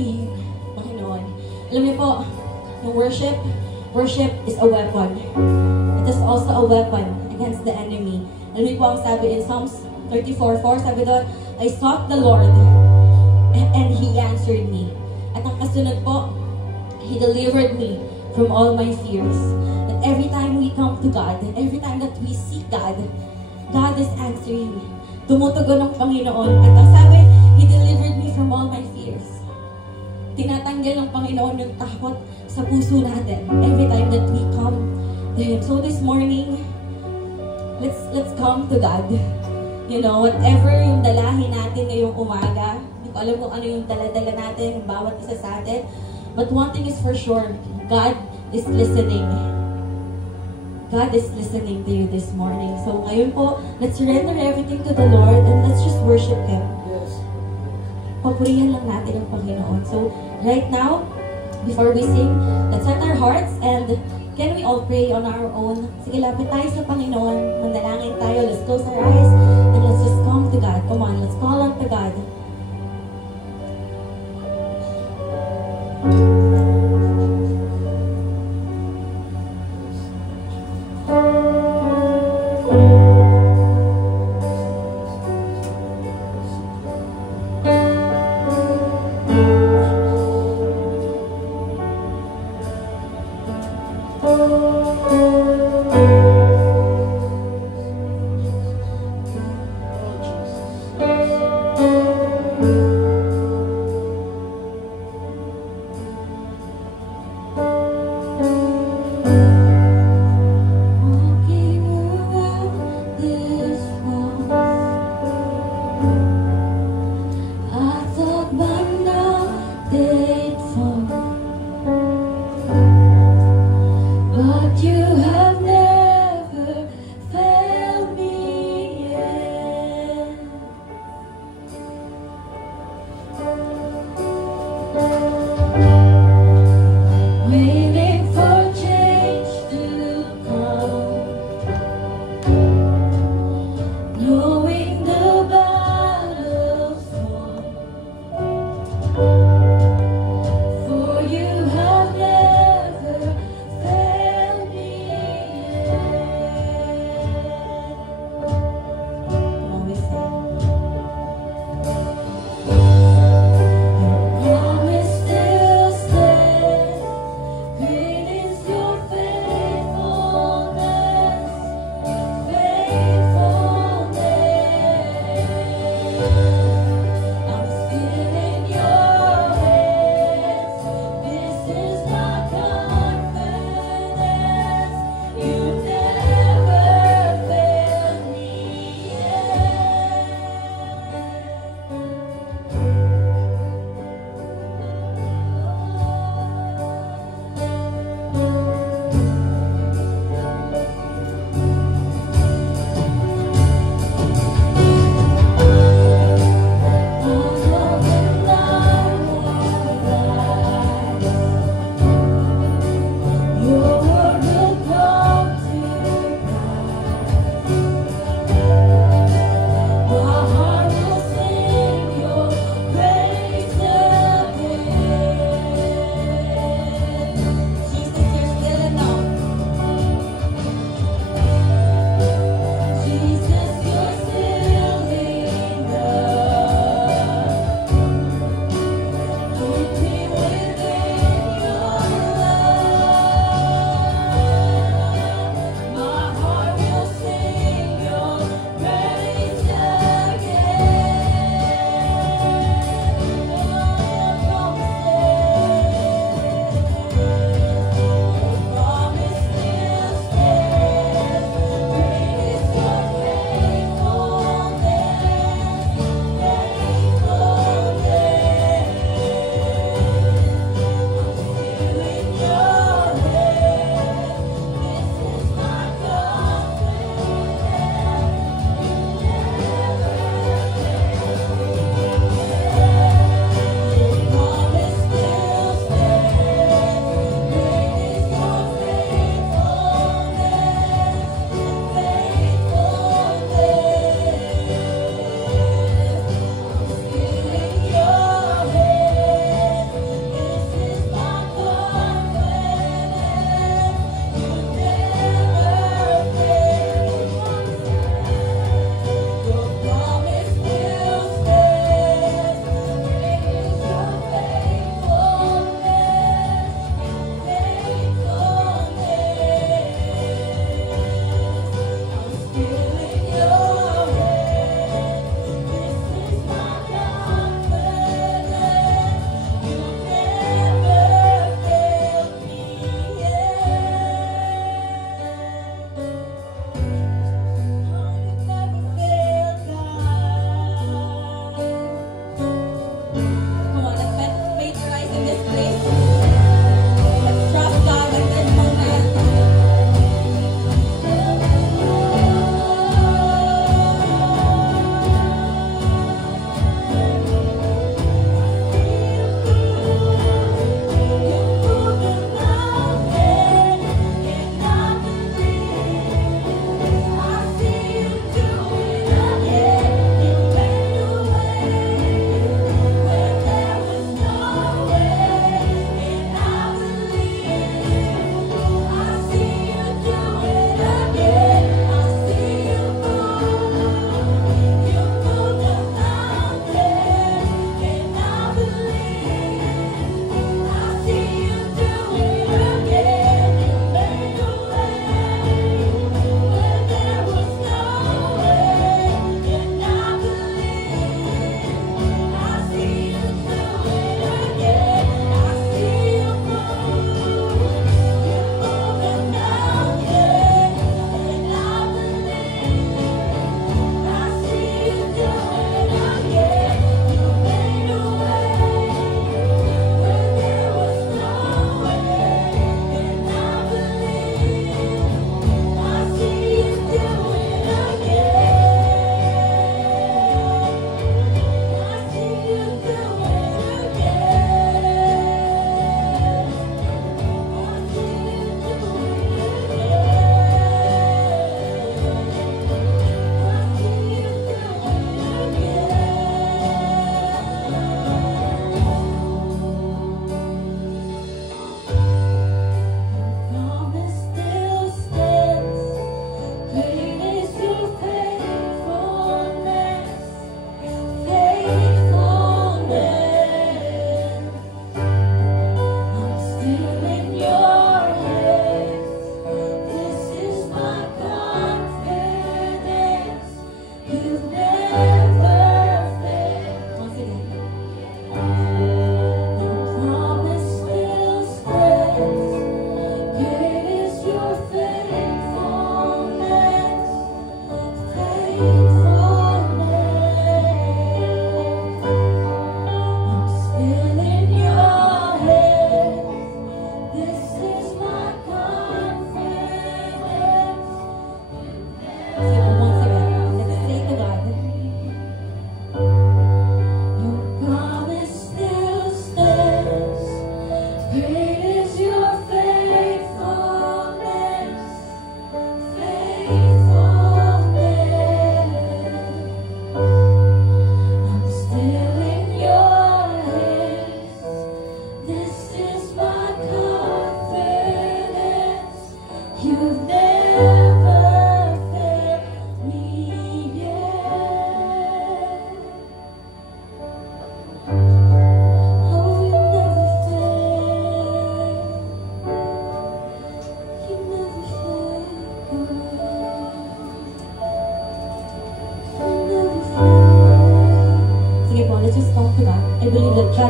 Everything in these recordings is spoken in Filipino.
purihin, Panginoon. Alam niyo po, yung worship is a weapon. It is also a weapon against the enemy. Alam niyo po ang sabi in Psalms 34:4, sabi doon, I sought the Lord and He answered me. At ang kasunod po, He delivered me from all my fears. That every time we come to God, and every time that we seek God, God is answering. Tumutugon ng Panginoon. At ang sabi, He delivered me from all my fears. Tinatanggal ng Panginoon yung takot sa puso natin every time that we come to Him. So this morning, let's come to God. You know, whatever yung dalahin natin ngayong umaga, hindi ko alam kung ano yung dala-dala natin, yung bawat isa sa atin. But one thing is for sure, God is listening. God is listening to you this morning. So ngayon po, let's surrender everything to the Lord and let's just worship Him. Papurihan lang natin ang Panginoon. So right now, before we sing, let's set our hearts and can we all pray on our own? Sige, lapit tayo sa Panginoon. Mandalangin tayo. Let's close our eyes and let's just come to God. Come on, let's call on to God.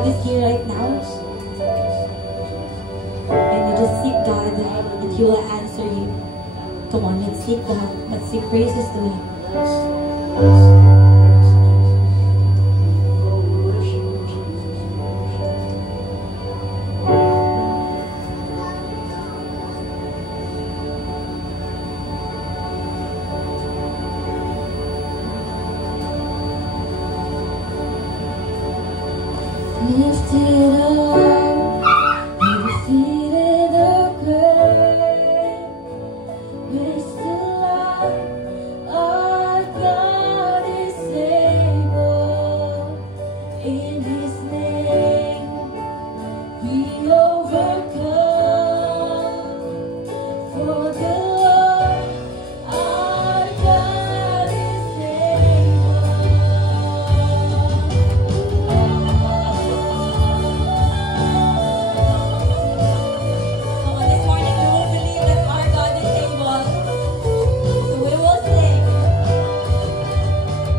God is here right now, and you just seek God, and He will answer you. Come on, let's seek God. Let's sing praises to Him. Lifted up, you defeated the grave. We're still alive, our God is able. In His name, we overcome. For the Lord, our God is able. This morning we will believe that our God is able. So we will sing.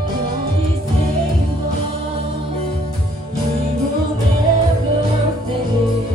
God is able. He will never fail.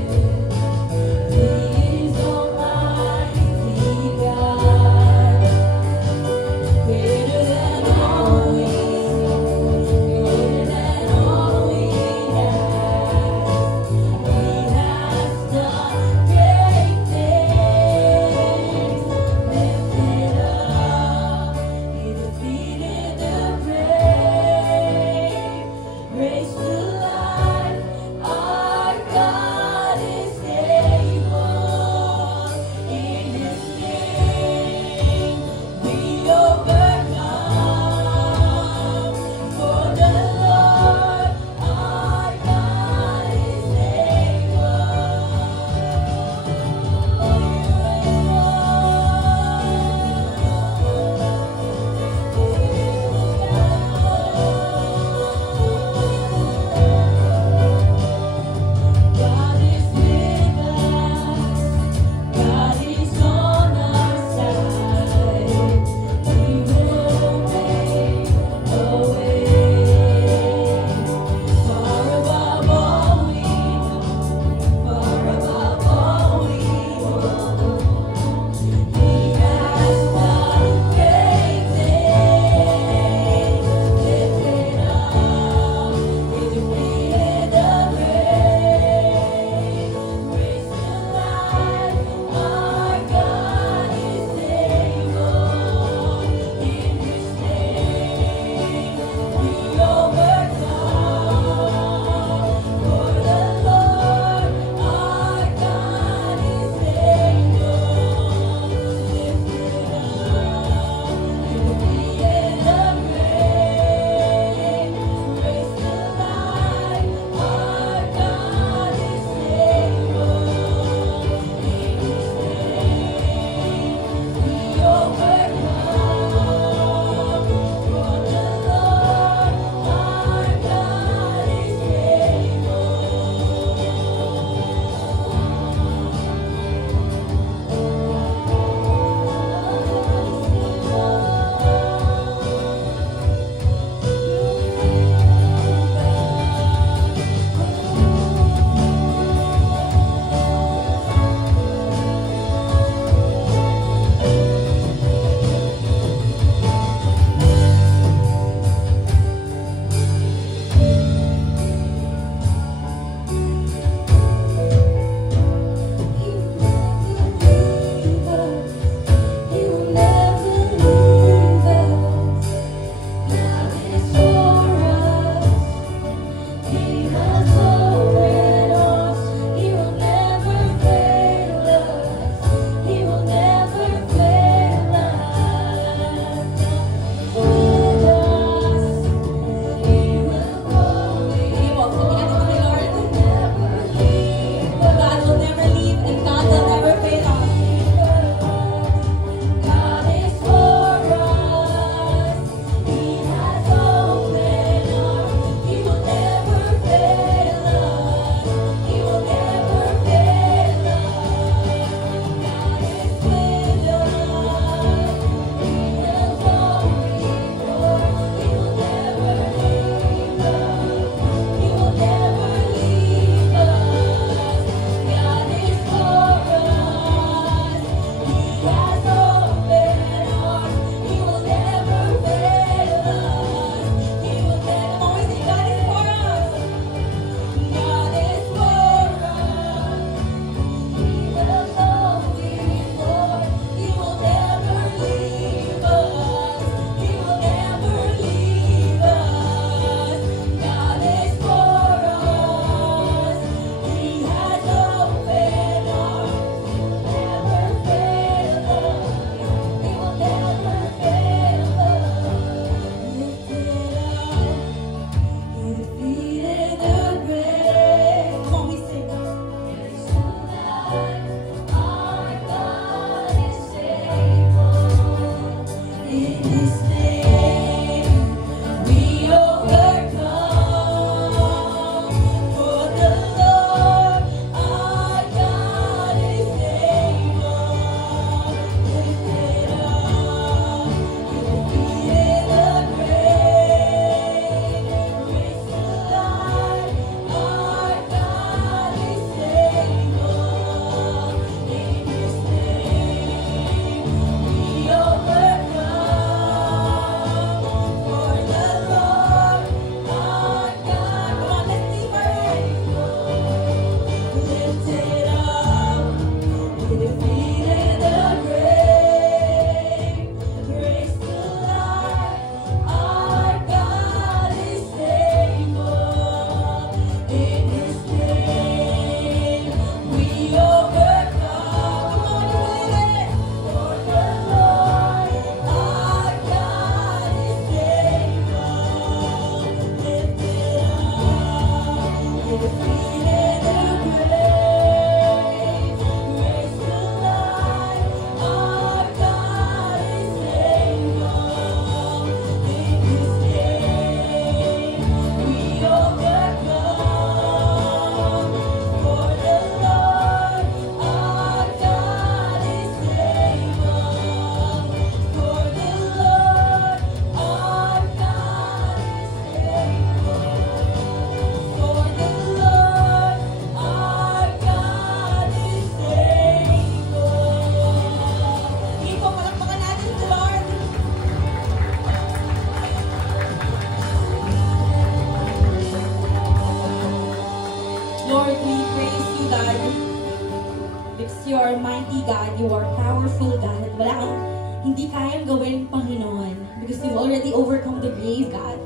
are mighty God, you are powerful God, at wala kang hindi kayang gawin, Panginoon, because you've already overcome the grave, God.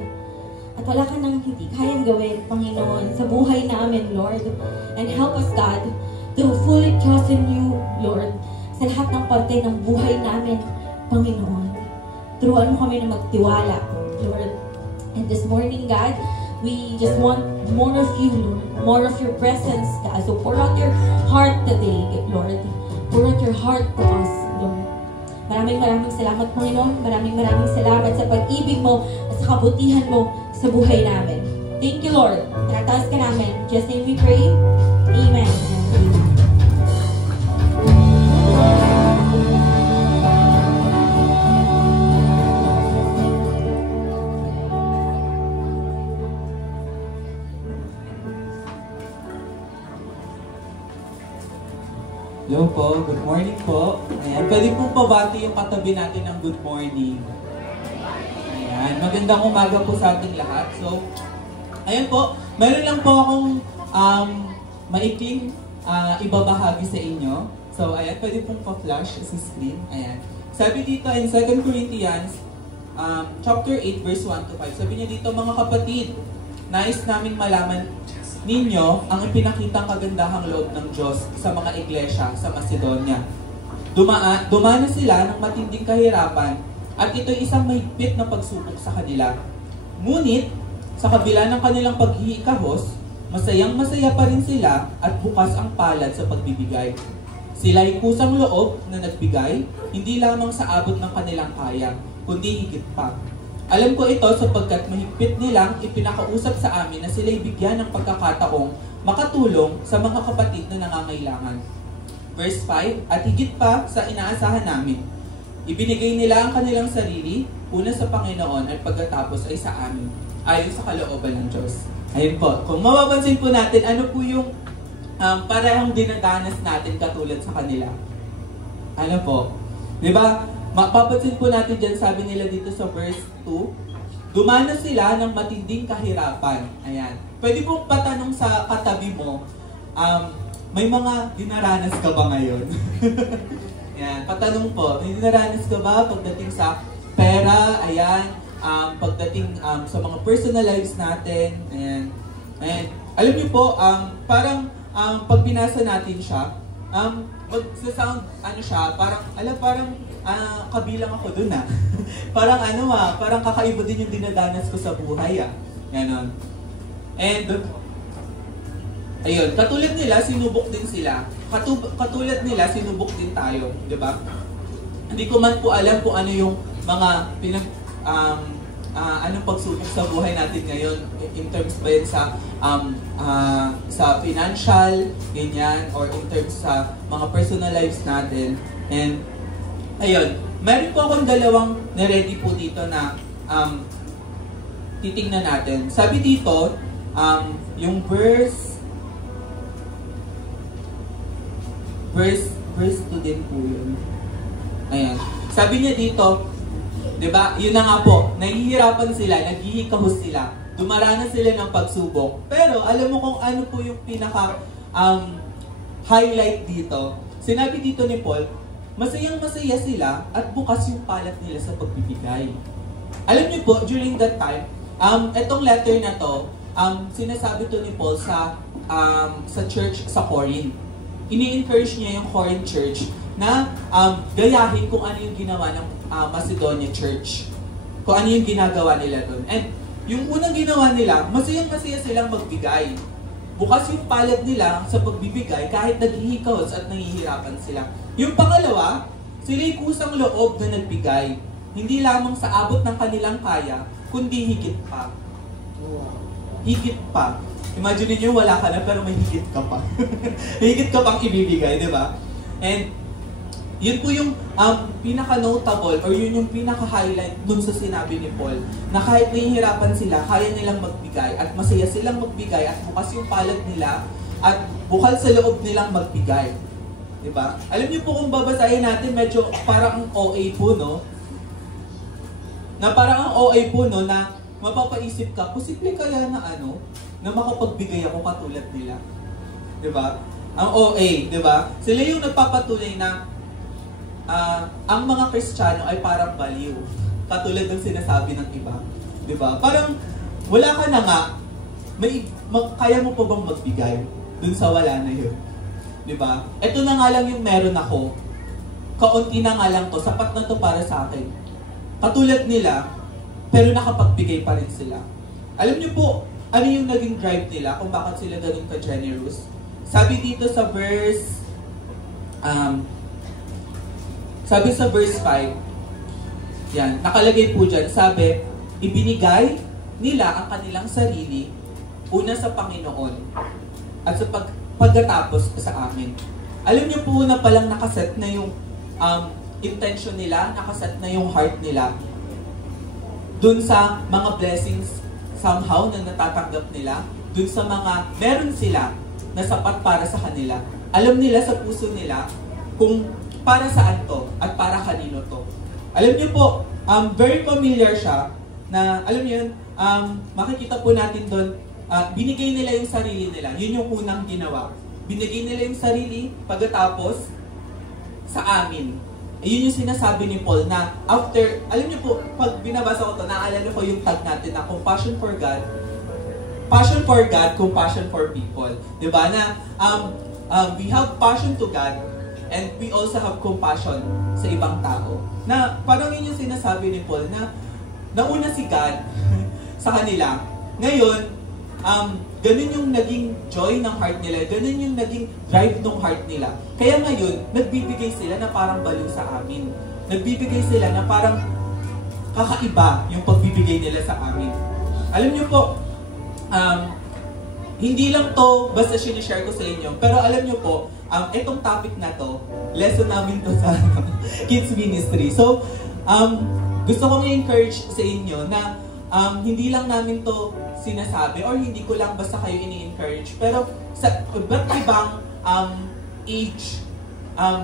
At wala ka nang hindi kayang gawin, Panginoon, sa buhay namin, Lord. And help us, God, to fully trust in you, Lord, sa lahat ng parte ng buhay namin, Panginoon. Turuan mo kami na magtiwala, Lord. And this morning, God, we just want more of you, Lord. More of your presence, God. So pour out your heart today, Lord. Pour out your heart to us, Lord. Maraming salamat, Panginoon. Maraming salamat sa pag-ibig mo at sa kabutihan mo sa buhay namin. Thank you, Lord. Tinataas ka namin. In Jesus' name we pray. Amen. Hello po, good morning po. Ayan, pwede pong pabati yung katabi natin ng good morning. Ayan, magandang umaga po sa ating lahat. So, ayan po, meron lang po akong maikling ibabahagi sa inyo. So, ayan, pwede pong pa-flash sa screen. Ayan. Sabi dito in 2 Corinthians chapter 8 verse 1 to 5. Sabi niya dito, mga kapatid, nais namin malaman ninyo ang ipinakitang kagandahang loob ng Diyos sa mga iglesia sa Macedonia. Dumana sila ng matinding kahirapan at ito'y isang mahigpit na pagsubok sa kanila. Ngunit, sa kabila ng kanilang paghihikahos, masayang-masaya pa rin sila at bukas ang palad sa pagbibigay. Sila ay kusang loob na nagbigay, hindi lamang sa abot ng kanilang kaya, kundi higit pa. Alam ko ito sapagkat mahigpit nilang ipinakausap sa amin na sila'y bigyan ng pagkakataong makatulong sa mga kapatid na nangangailangan. Verse 5, at higit pa sa inaasahan namin. Ibinigay nila ang kanilang sarili, una sa Panginoon at pagkatapos ay sa amin, ayon sa kalooban ng Diyos. Ayun po, kung mapapansin po natin, ano po yung parehong dinadanas natin katulad sa kanila? Ano po? Diba? Mapapansin po natin dyan, sabi nila dito sa verse 2, dumana sila ng matinding kahirapan. Ayan. Pwede pong patanong sa katabi mo, may mga dinaranas ka ba ngayon? Ayan, patanong po, may dinaranas ka ba pagdating sa pera? Ayan, pagdating sa mga personal lives natin? Ayan. Ayan. Alam niyo po, parang pag binasa natin siya, magsa-sound, ano siya, parang kabilang ako dun parang parang kakaiba din yung dinadanas ko sa buhay Ganon. And, ayun, katulad nila, sinubok din sila. Katulad nila, sinubok din tayo, di ba? Hindi ko man po alam kung ano yung mga anong pagsubok sa buhay natin ngayon in terms ba yun sa financial, ganyan, or in terms sa mga personal lives natin. And ayun, meron po akong dalawang na-ready po dito na titingnan natin. Sabi dito, yung verse 2 din po yun. Ayan. Sabi niya dito, diba, yun na nga po, nahihirapan sila, naghihikahos sila, dumaranas sila ng pagsubok. Pero alam mo kung ano po yung pinaka highlight dito? Sinabi dito ni Paul, masayang-masaya sila at bukas yung palad nila sa pagbibigay. Alam niyo po, during that time, etong letter na to, sinasabi to ni Paul sa church sa Corinth. Ini-encourage niya yung Corinth church na gayahin kung ano yung ginawa ng Macedonia church. Kung ano yung ginagawa nila doon. And yung unang ginawa nila, masayang-masaya silang magbigay. Bukas yung palad nila sa pagbibigay kahit naghihikahos at nangihirapan sila. Yung pangalawa, sila'y kusang loob na nagbigay. Hindi lamang sa abot ng kanilang kaya, kundi higit pa. Higit pa. Imagine niyo wala ka na pero may higit ka pa. Higit ka pang ibibigay, di ba? And yun po yung pinaka-notable or yun yung pinaka-highlight dun sa sinabi ni Paul na kahit nahihirapan sila, kaya nilang magbigay at masaya silang magbigay at bukas yung palad nila at bukal sa loob nilang magbigay. Diba? Alam niyo po kung babasahin natin, medyo parang ang OA po, no? Na parang ang OA po, no, na mapapaisip ka, posible kaya na na makapagbigay ako katulad nila. Diba? ang OA, di ba? Sila yung nagpapatunay na ang mga Kristiyano ay parang baliw. Katulad ng sinasabi ng iba. Di ba? Parang wala ka na nga, kaya mo pa bang magbigay dun sa wala na yun? Di ba? Ito na nga lang yung meron ako. Kaunti na nga lang to, sapat na to para sa akin. Katulad nila, pero nakapagbigay pa rin sila. Alam niyo po, ano yung naging drive nila kung bakit sila ganun ka-generous? Sabi dito sa verse 5, yan, nakalagay po dyan, sabi, ibinigay nila ang kanilang sarili una sa Panginoon at sa pagkatapos sa amin. Alam niyo po na palang nakaset na yung intention nila, nakaset na yung heart nila dun sa mga blessings somehow na natatanggap nila, dun sa mga meron sila na sapat para sa kanila. Alam nila sa puso nila kung para saan to at para kanino to. Alam niyo po, very familiar siya na, alam niyo yun, makikita po natin doon, binigay nila yung sarili nila. Yun yung unang ginawa. Binigay nila yung sarili pagkatapos sa amin. Yun yung sinasabi ni Paul na after, alam niyo po, pag binabasa ko to, naalala ko yung tag natin na compassion for God, compassion for people. Diba? Na we have passion to God and we also have compassion sa ibang tao. Na parang yun yung sinasabi ni Paul na nauna si God sa kanila. Ngayon, ganun yung naging joy ng heart nila, ganun yung naging drive ng heart nila. Kaya ngayon, nagbibigay sila na parang baliw sa amin. Nagbibigay sila na parang kakaiba yung pagbibigay nila sa amin. Alam niyo po, hindi lang to basta sinishare ko sa inyo, pero alam niyo po, itong topic na to, lesson namin to sa kids ministry. So, gusto kong i-encourage sa inyo na hindi lang namin to sinasabi or hindi ko lang basta kayo ini-encourage, pero sa iba't ibang age,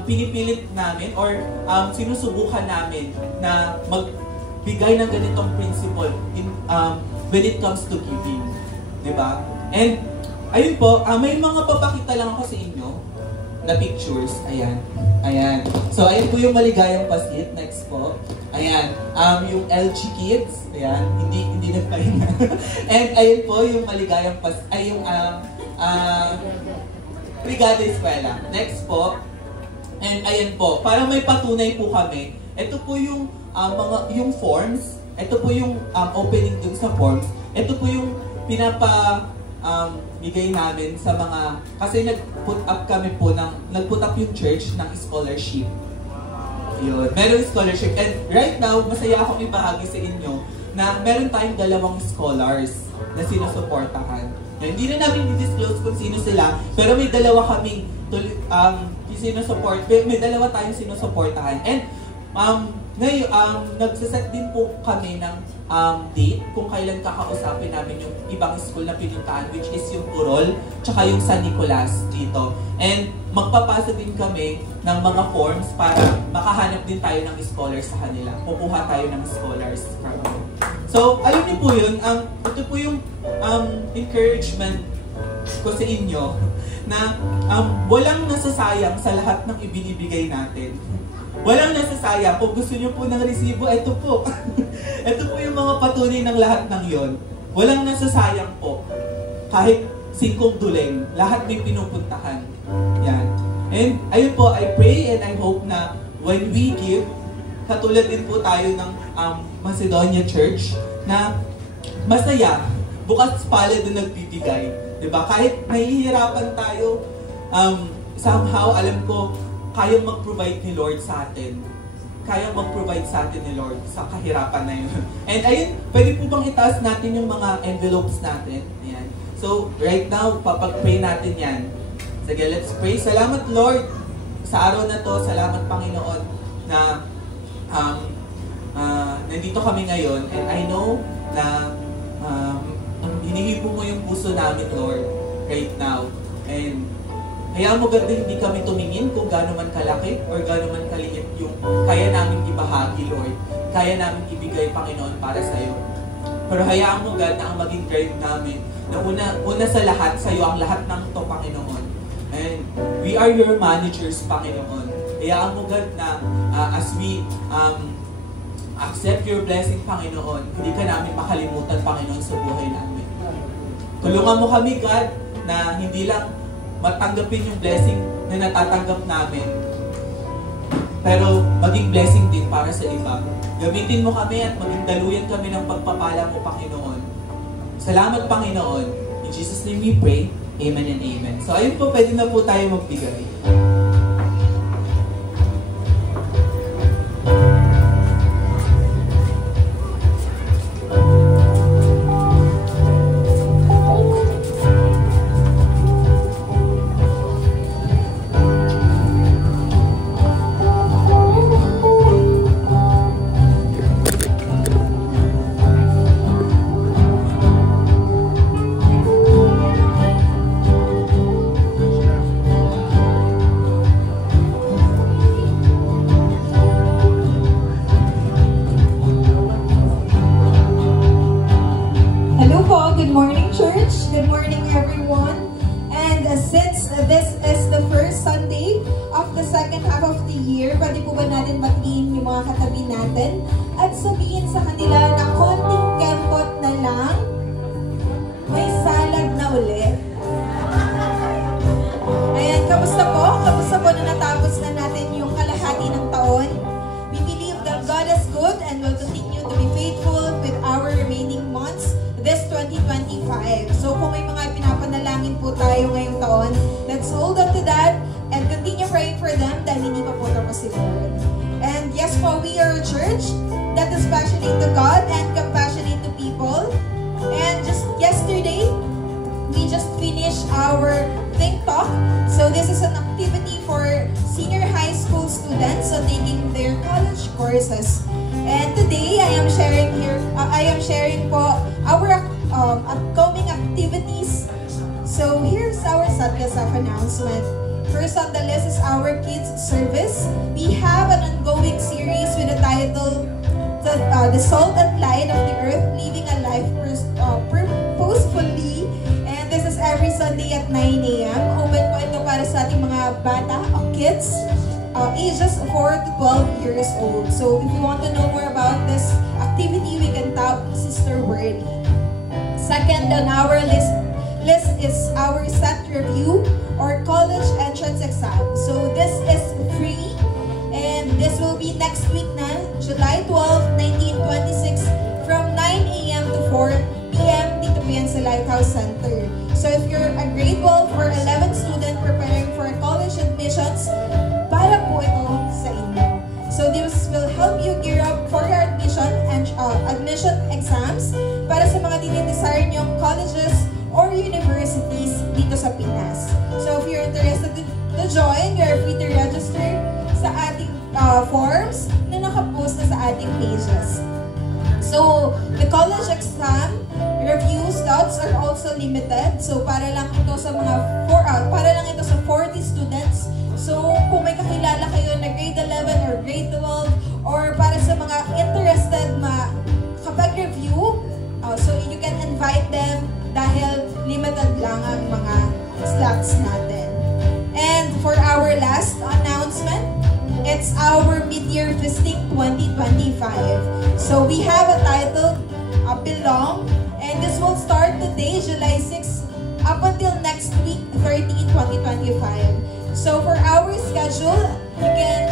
pinipilit namin or sinusubukan namin na magbigay ng ganitong principle when it comes to giving. Diba? And, ayun po, may mga papakita lang ako sa inyo na pictures. Ayan. Ayan. So, ayun po yung maligayang pasit. Next po. Ayan. Yung LG Kids. Ayan. Hindi nagpahinga. And, ayun po yung maligayang pasit. Ay, yung Brigada Eskwela. Next po. And, ayan po. Para may patunay po kami. Ito po yung yung forms. Ito po yung opening dun sa forms. Ito po yung bigay namin sa mga, kasi nag-put up yung church ng scholarship. Yun, meron scholarship. And right now, masaya akong ibahagi sa inyo na meron tayong 2 scholars na sinusuportahan. Hindi na namin i-disclose kung sino sila, pero may 2 kaming sinusupport, may 2 tayong sinusuportahan. And ngayon, nagsaset din po kami ng date kung kailan kakausapin namin yung ibang school na pinuntahan, which is yung Purol, tsaka yung San Nicolas dito. And magpapasa din kami ng mga forms para makahanap din tayo ng scholars sa kanila. Kukuha tayo ng scholars from them. So, alam niyo po yun, ito po yung encouragement ko sa inyo na walang nasasayang sa lahat ng ibinibigay natin. Walang nasasayang. Kung gusto niyo po ng resibo, ito po. Ito po yung mga patunay ng lahat ng yon. Walang nasasayang po. Kahit 5 duleng, lahat may pinupuntahan. Yan. And ayun po, I pray and I hope na when we give, katulad din po tayo ng Macedonia Church, na masaya, bukas palad na nagbibigay. Diba? Kahit nahihirapan tayo, somehow, alam ko, kayang mag-provide ni Lord sa atin. Kayang mag-provide sa atin ni Lord sa kahirapan na yun. And ayun, pwede po bang itaas natin yung mga envelopes natin? Ayan. So, right now, papag-pray natin yan. Sige, let's pray. Salamat Lord sa araw na to. Salamat Panginoon na nandito kami ngayon. And I know na hinihipo mo yung puso namin, Lord, right now. And kaya mo ganda hindi kami tumingin kung gaano man kalaki or gaano man kaliit yung kaya namin ibahagi, Lord. Kaya namin ibigay, Panginoon, para sa iyo. Pero hayaan mo, God, na ang maging drive namin, na una sa lahat, sa iyo ang lahat ng ito, Panginoon. And we are your managers, Panginoon. Hayaan mo, God, na as we accept your blessing, Panginoon, hindi ka namin makalimutan, Panginoon, sa buhay namin. Tulungan mo kami, God, na hindi lang matanggapin yung blessing na natatanggap namin, pero maging blessing din para sa iba. Gamitin mo kami at maging daluyan kami ng pagpapala mo, Panginoon. Salamat, Panginoon. In Jesus' name we pray. Amen and amen. So ayun po, pwede na po tayo magbigay. Good morning, church. Good morning, everyone. And since this is the first Sunday of the second half of the year, pwede po ba natin batiin yung mga katabi natin at sabihin sa kanila na konting kempot na lang, may salad na ulit. Ayan, kamusta po? Kamusta po na natapos na natin yung kalahati ng taon? We believe that God is good and will continue to be faithful with our remaining months this 2025. So kung may mga pinapanalangin po tayo ngayong taon, let's hold on to that and continue praying for them dahil hindi pa po tapos si Lord. And yes po, we are a church that is passionate to God and compassionate to people. And just yesterday, we just finished our Think Talk. So this is an activity for senior high school students so taking their college courses. And today, I am sharing po our upcoming activities. So here's our Satyasaf announcement. First on the list is our kids service. We have an ongoing series with the title, The Salt and Light of the Earth, Living a Life Purposefully. And this is every Sunday at 9 a.m. Open po ito para sa ating mga bata o kids. Ages 4 to 12 years old. So if you want to know more about this activity, we can tap Sister Wordy. Second on our list is our SET review or college entrance exam. So this is free and this will be next week na, July 12, 1926 from 9 a.m. to 4 p.m. dito po yan sa Lighthouse Center. So if you're a grade 12 or 11 student preparing for college admissions, para po ito sa inyo. So this will help you gear up for your admission and admission exams para sa mga dinidesire nyong colleges or universities dito sa Pinas. So if you're interested to join, you're free to register sa ating forms na nakapost na sa ating pages. So the college exam review slots are also limited. So para lang ito sa 40 students. So, kung may kakilala kayo na grade 11 or grade 12 or para sa mga interested kapag-review, so you can invite them dahil limited lang ang mga slots natin. And for our last announcement, it's our mid-year feasting 2025. So, we have a title, Belong, and this will start today, July 6, up until next week, 13, 2025. So for our schedule, you can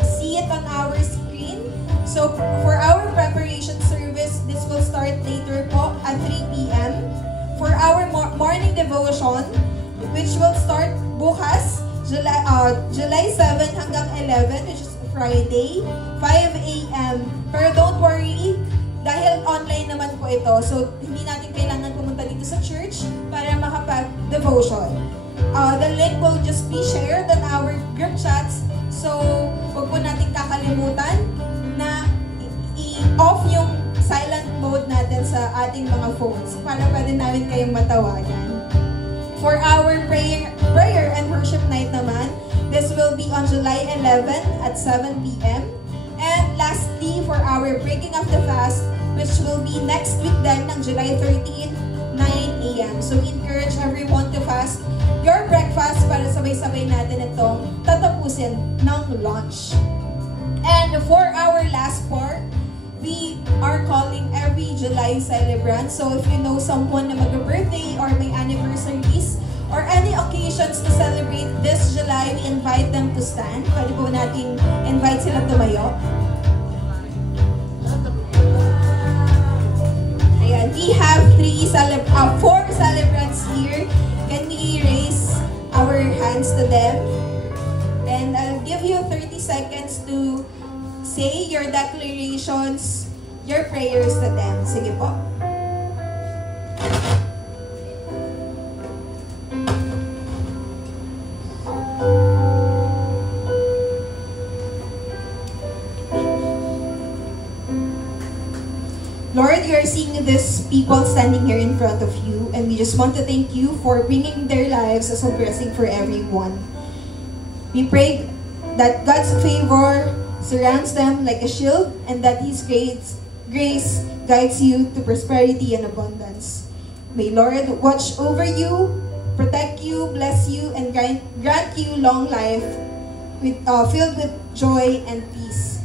see it on our screen. So for our preparation service, this will start later po at 3 p.m. For our morning devotion, which will start bukas, July 7 hanggang 11, which is Friday, 5 a.m. Pero don't worry, dahil online naman po ito, so hindi natin kailangan pumunta dito sa church para makapag-devotion. The link will just be shared on our group chats. So, huwag po natin kakalimutan na i-off yung silent mode natin sa ating mga phones para pwede namin kayong matawagan. For our prayer and worship night naman, this will be on July 11 at 7 p.m. And lastly, for our breaking of the fast, which will be next week then, ng July 13, 9 a.m. So, encourage everyone to fast your breakfast para sabay-sabay natin itong tatapusin ng lunch. And for our last part, we are calling every July celebrant. So if you know someone na mag-birthday or may anniversaries or any occasions to celebrate this July, we invite them to stand. Pwede po natin invite sila tumayo. Ayan, we have 4 celebrants here. Can we raise our hands to them? And I'll give you 30 seconds to say your declarations, your prayers to them. Sige po. Lord, you are seeing these people standing here in front of you, and we just want to thank you for bringing their lives as a blessing for everyone. We pray that God's favor surrounds them like a shield, and that His grace guides you to prosperity and abundance. May Lord watch over you, protect you, bless you, and grant you long life filled with joy and peace.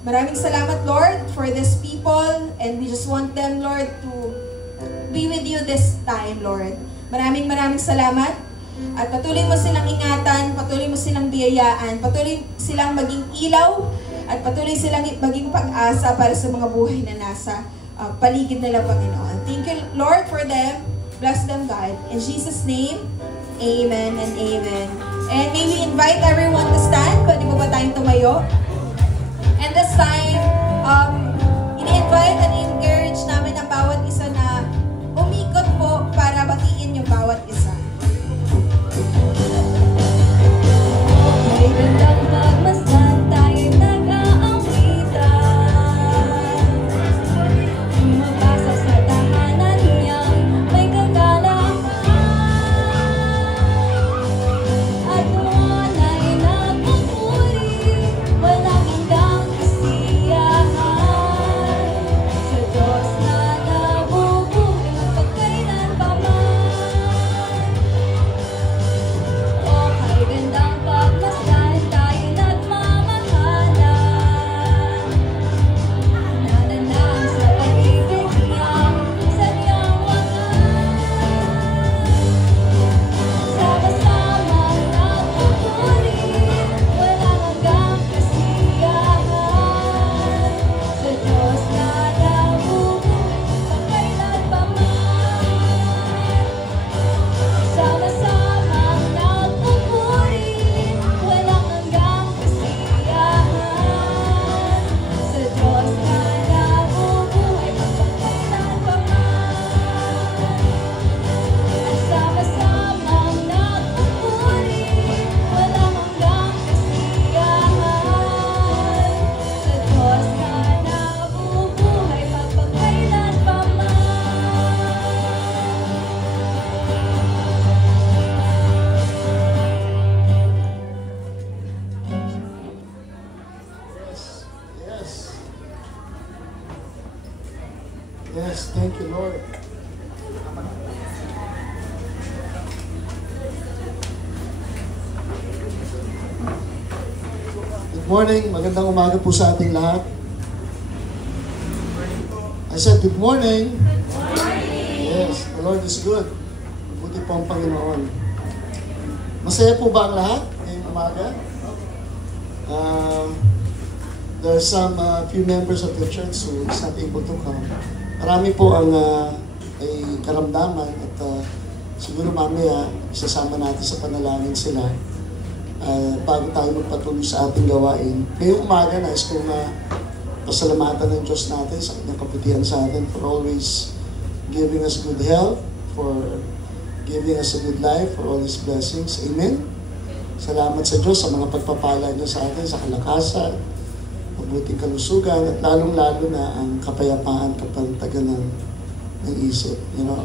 Maraming salamat, Lord, for these people, and we just want them, Lord, to be with you this time, Lord. Maraming salamat, at patuloy mo silang ingatan, patuloy mo silang biyayaan, patuloy silang maging ilaw, at patuloy silang maging pag-asa para sa mga buhay na nasa paligid nila, Panginoon. Thank you, Lord, for them. Bless them, God. In Jesus' name, amen and amen. And may we invite everyone to stand. Pwede po ba tayong tumayo? And this time, ini-invite and encourage namin ang bawat isa na umikot po para batiin yung bawat isa. May gandang pagmasdan, tayo'y nag-aawitan. Mabasa sa tahanan niyang may kagalakan. At tuwan ay nagpupuri, walang hanggang kasiyahan. Sa Diyos na nabubuhay magpagkailan pa man. O kay gandang pagmasdan, tayo nagmamahalan. Nananang sa pag-ibig niyang sa niyang wakas. Sama-samang nagpupuri, walang hanggang kasiyahan. Sa Diyos na nabubuhay magpagkailan pa man. Sama-samang nagpupuri, walang hanggang kasiyahan. Sa Diyos na nabubuhay magpagkailan pa man. At sama-samang nagpupuri, walang hanggang kasiyahan. Sa Diyos na nabubuhay magpagkailan pa man. Yes. Yes, thank you, Lord. Good morning. Magandang umaga po sa ating lahat. I said good morning. Yes, the Lord is good. Mabuti po ang Panginoon. Masaya po ba ang lahat ngayong umaga? There are some few members of the church who is not able to come. Marami po ang ay karamdaman at siguro mamaya isasama natin sa panalangin sila bago tayo magpatuloy sa ating gawain. Ngayong umaga nais kong pasalamatan ng Diyos natin sa kanyang kabutihan sa atin for always giving us good health, for giving us a good life, for all His blessings. Amen? Salamat sa Diyos sa mga pagpapala niya sa atin, sa kalakasan, mabuting kalusugan, at lalong-lalo na ang kapayapaan, kapantagan ng isip. You know,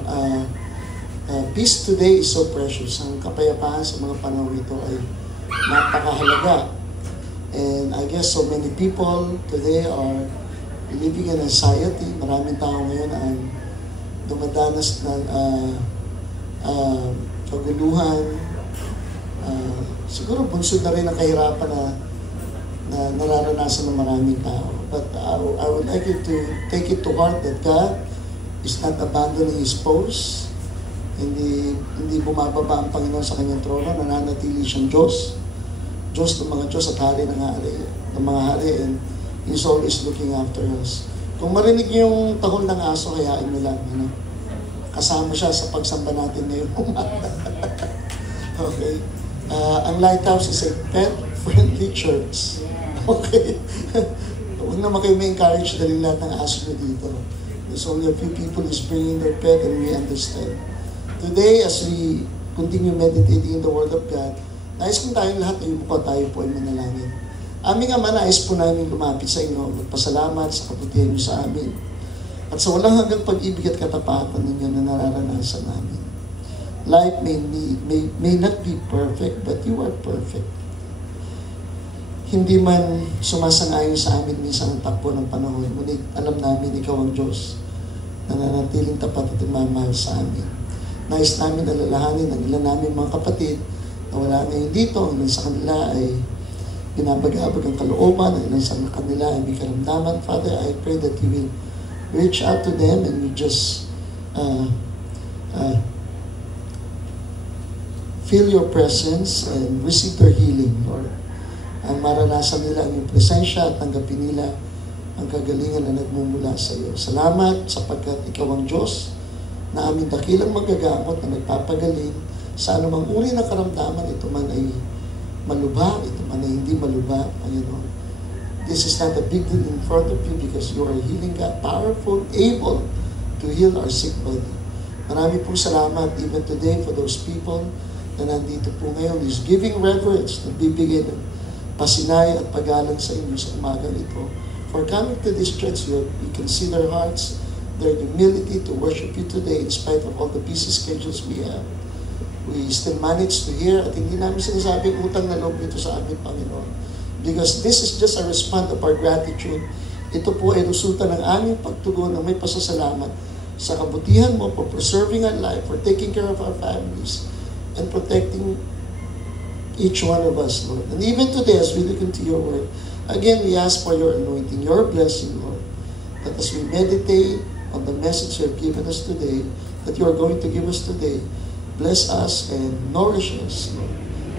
peace today is so precious. Ang kapayapaan sa mga panahon ito ay napakahalaga. And I guess so many people today are living in anxiety. Maraming tao ngayon ang dumadanas ng kaguluhan. Siguro bunsod na rin ang kahirapan na nararanasan ng maraming tao. But I would like you to take it to heart that God is not abandoning His post. Hindi bumababa ang Panginoon sa kanyang trono, nananatili siyang Diyos. Diyos ng mga Diyos at hari ng mga hari, and He's always looking after us. Kung marinig niyo yung tahol ng aso, hayaan niyo lang. Kasama siya sa pagsamba natin ngayong umaga. Okay? Ang Lighthouse is a pet-friendly church. Okay? Huwag naman kayo may encourage dahil lahat ng aso niyo dito. There's only a few people who's bringing their pet, and we understand. Today, as we continue meditating in the Word of God, nais kong tayong lahat ay upo, tayo po ay manalangin. Aming Ama, nais po namin lumapit sa inyo, magpasalamat sa kabutihan niyo sa amin. At sa walang hanggang pag-ibig at katapatan ninyo na nararanasan namin. Life may not be perfect, but you are perfect. Hindi man sumasang-ayon sa amin minsan ang takbo ng panahon, ngunit alam namin ikaw ang Diyos na nanatiling tapat at mamahal sa amin. Nais namin alalahanin ang ilan namin mga kapatid na wala ngayon dito, ang ilan sa kanila ay binabag-abag ang kalooban, ang ilan sa kanila ay may karamdaman. Father, I pray that you will reach out to them and you just feel your presence and receive their healing, Lord. Ang maranasan nila ang iyong presensya at tanggapin nila ang kagalingan na nagmumula sa iyo. Salamat sapagkat ikaw ang Diyos na aming dakilang magagamot na nagpapagaling sa anumang uri ng karamdaman, ito man ay malubha, ito man ay hindi malubha, Panginoon. This is not a big deal in front of you because you are healing God, powerful, able to heal our sick body. Marami pong salamat even today for those people na nandito po ngayon is giving reverence, nagbibigay ng pasinaya at pagalang sa inyo sa umagang ito. For coming to this church, you can see their hearts, their humility to worship you today in spite of all the busy schedules we have. We still manage to hear at hindi namin sinasabing utang na loob ito sa aming Panginoon. Because this is just a response of our gratitude. Ito po ay resulta ng aming pagtugon ng may pasasalamat sa kabutihan mo for preserving our life, for taking care of our families, and protecting each one of us, Lord. And even today, as we look into your word, again, we ask for your anointing, your blessing, Lord. That as we meditate on the message you have given us today, that you are going to give us today, bless us and nourish us, Lord.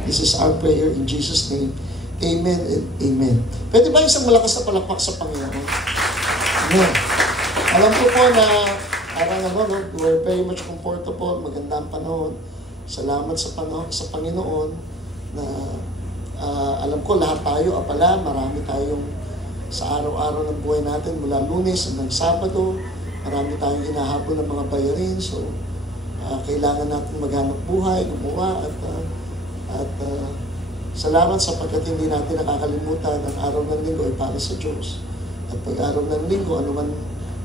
This is our prayer in Jesus' name. Amen and amen. Pwede ba isang malakas na palakpak sa Panginoon? Amen. Alam ko po na parang we're very much comfortable, magandang panahon. Salamat sa Panginoon na alam ko lahat tayo, abala, marami tayong sa araw-araw ng buhay natin mula Lunes hanggang Sabado, marami tayong hinahabol ng mga bayarin, so kailangan natin maghanap buhay, gumawa at salamat sapagkat hindi natin nakakalimutan ang araw ng linggo ay para sa Diyos. At pag araw ng linggo,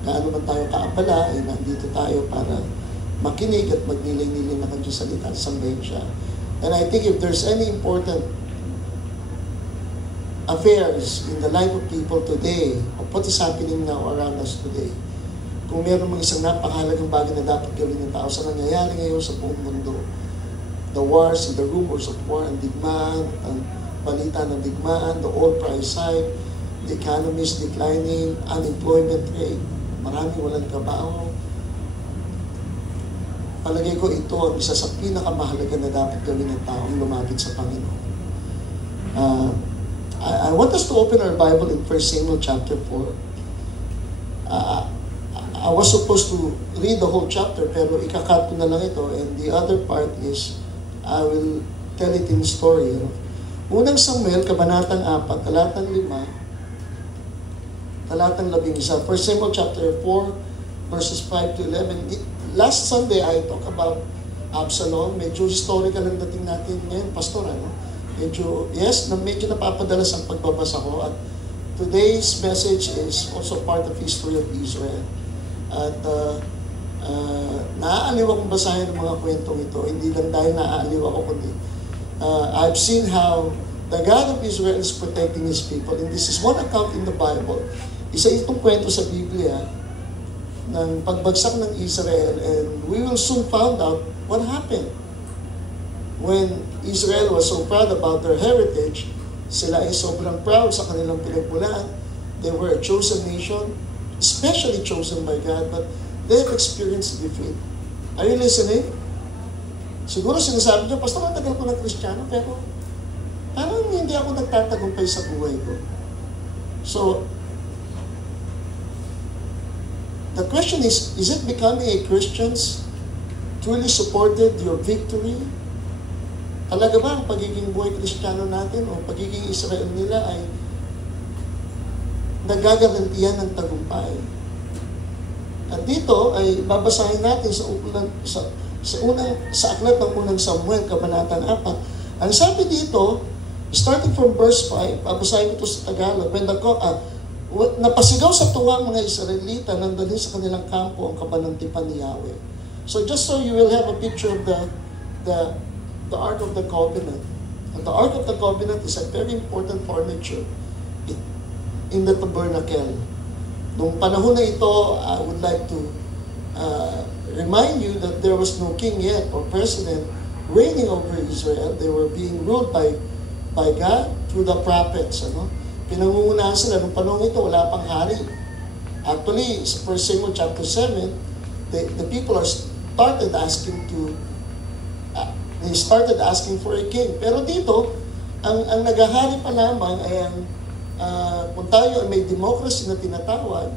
gaano man tayo kaabala, ay nandito tayo para makinig at magnilay-nilay na kanyang salita at sambahin siya. And I think if there's any important affairs in the life of people today, of what is happening now around us today, kung meron mga isang napakahalagang bagay na dapat gawin ng tao sa nangyayari ngayon sa buong mundo, the wars and the rumors of war and digmaan, ang balita ng digmaan, the oil price hike, the economy is declining, unemployment rate, maraming walang trabaho. Palagay ko ito ang isa sa pinakamahalaga na dapat gawin ng taong lumapit sa Panginoon. I want us to open our Bible in 1 Samuel chapter 4. I was supposed to read the whole chapter pero ikakat ko na lang ito, and the other part is I will tell it in story. Unang Samuel, kabanatang 4, talatang 5, talatang 11. 1 Samuel chapter 4, verses 5 to 11. Last Sunday, I talk about Absalom. Medyo historical ang dating natin ngayon, Pastor. Medyo napapadalas ang pagbabasa ko. At today's message is also part of history of Israel. At naaaliw akong basahin ng mga kwentong ito. Hindi lang dahil naaaliw ako, kundi I've seen how the God of Israel is protecting His people. And this is one account in the Bible. Isa itong kwento sa Biblia ng pagbagsak ng Israel, and we will soon find out what happened. when Israel was so proud about their heritage, sila ay sobrang proud sa kanilang pinagmulan. They were a chosen nation, especially chosen by God, but they have experienced defeat. Are you listening? Siguro sinasabi niyo, Pastor, ang tagal ko ng Kristiyano, pero parang hindi ako nagtatagumpay sa buhay ko. So, the question is it becoming a Christians truly supported your victory? Talaga ba ang pagiging buhay Kristiyano natin o pagiging Israel nila ay nagagarantiyan ng tagumpay? At dito ay babasahin natin sa aklat ng unang Samuel, Kabanata 4. Ang sabi dito, starting from verse 5, babasahin ito sa Tagalog, napasigaw sa tuwa ang mga Israelita nang dalhin sa kanilang kampo ang kabanantipan ni Yahweh. So just so you will have a picture of the Ark of the Covenant. And the Ark of the Covenant is a very important furniture in the tabernacle. Nung panahon na ito, I would like to remind you that there was no king yet or president reigning over Israel. They were being ruled by God through the prophets. Pinangungunahan sila. Nung panahon ito, wala pang hari. Actually, sa 1 Samuel chapter 7, the people started asking for a king. Pero dito, ang naghahari pa lamang ay kung tayo ay may democracy na tinatawag,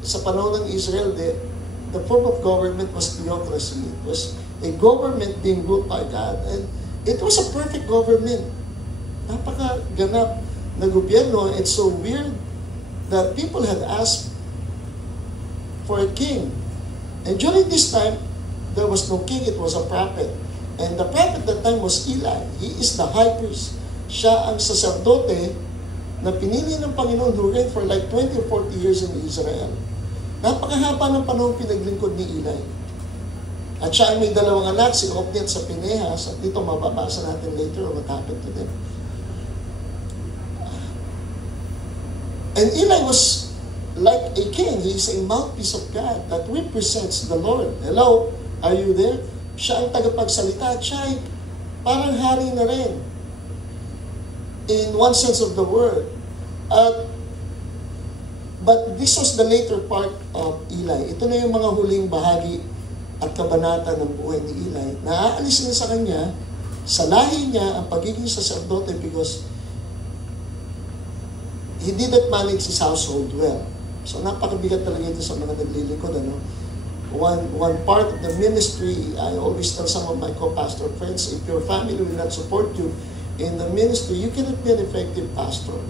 sa panahon ng Israel, the form of government was theocracy. It was a government being ruled by God. And it was a perfect government. Napakaganap na gobyerno. It's so weird that people had asked for a king. And during this time, there was no king, it was a prophet. And the prophet that time was Eli. He is the high priest. Siya ang saserdote na pinili ng Panginoon who reigned for like 20 or 40 years in Israel. Napakahaba ng panahon pinaglingkod ni Eli. At siya ay may dalawang anak, si Ophni at sa Pinehas. At dito mababasa natin later what happened to them. And Eli was like a king. He is a mouthpiece of God that represents the Lord. Hello? Are you there? Siya ang tagapagsalita at siya ay parang hari na rin. In one sense of the word. But this was the later part of Eli. Ito na yung mga huling bahagi at kabanata ng buhay ni Eli. Naaalis na sa kanya, sa lahi niya, ang pagiging sacerdote because he didn't manage his household well. So napakabigat talaga ito sa mga naglilingkod. One part of the ministry, I always tell some of my co-pastor friends, if your family will not support you in the ministry, you cannot be an effective pastor.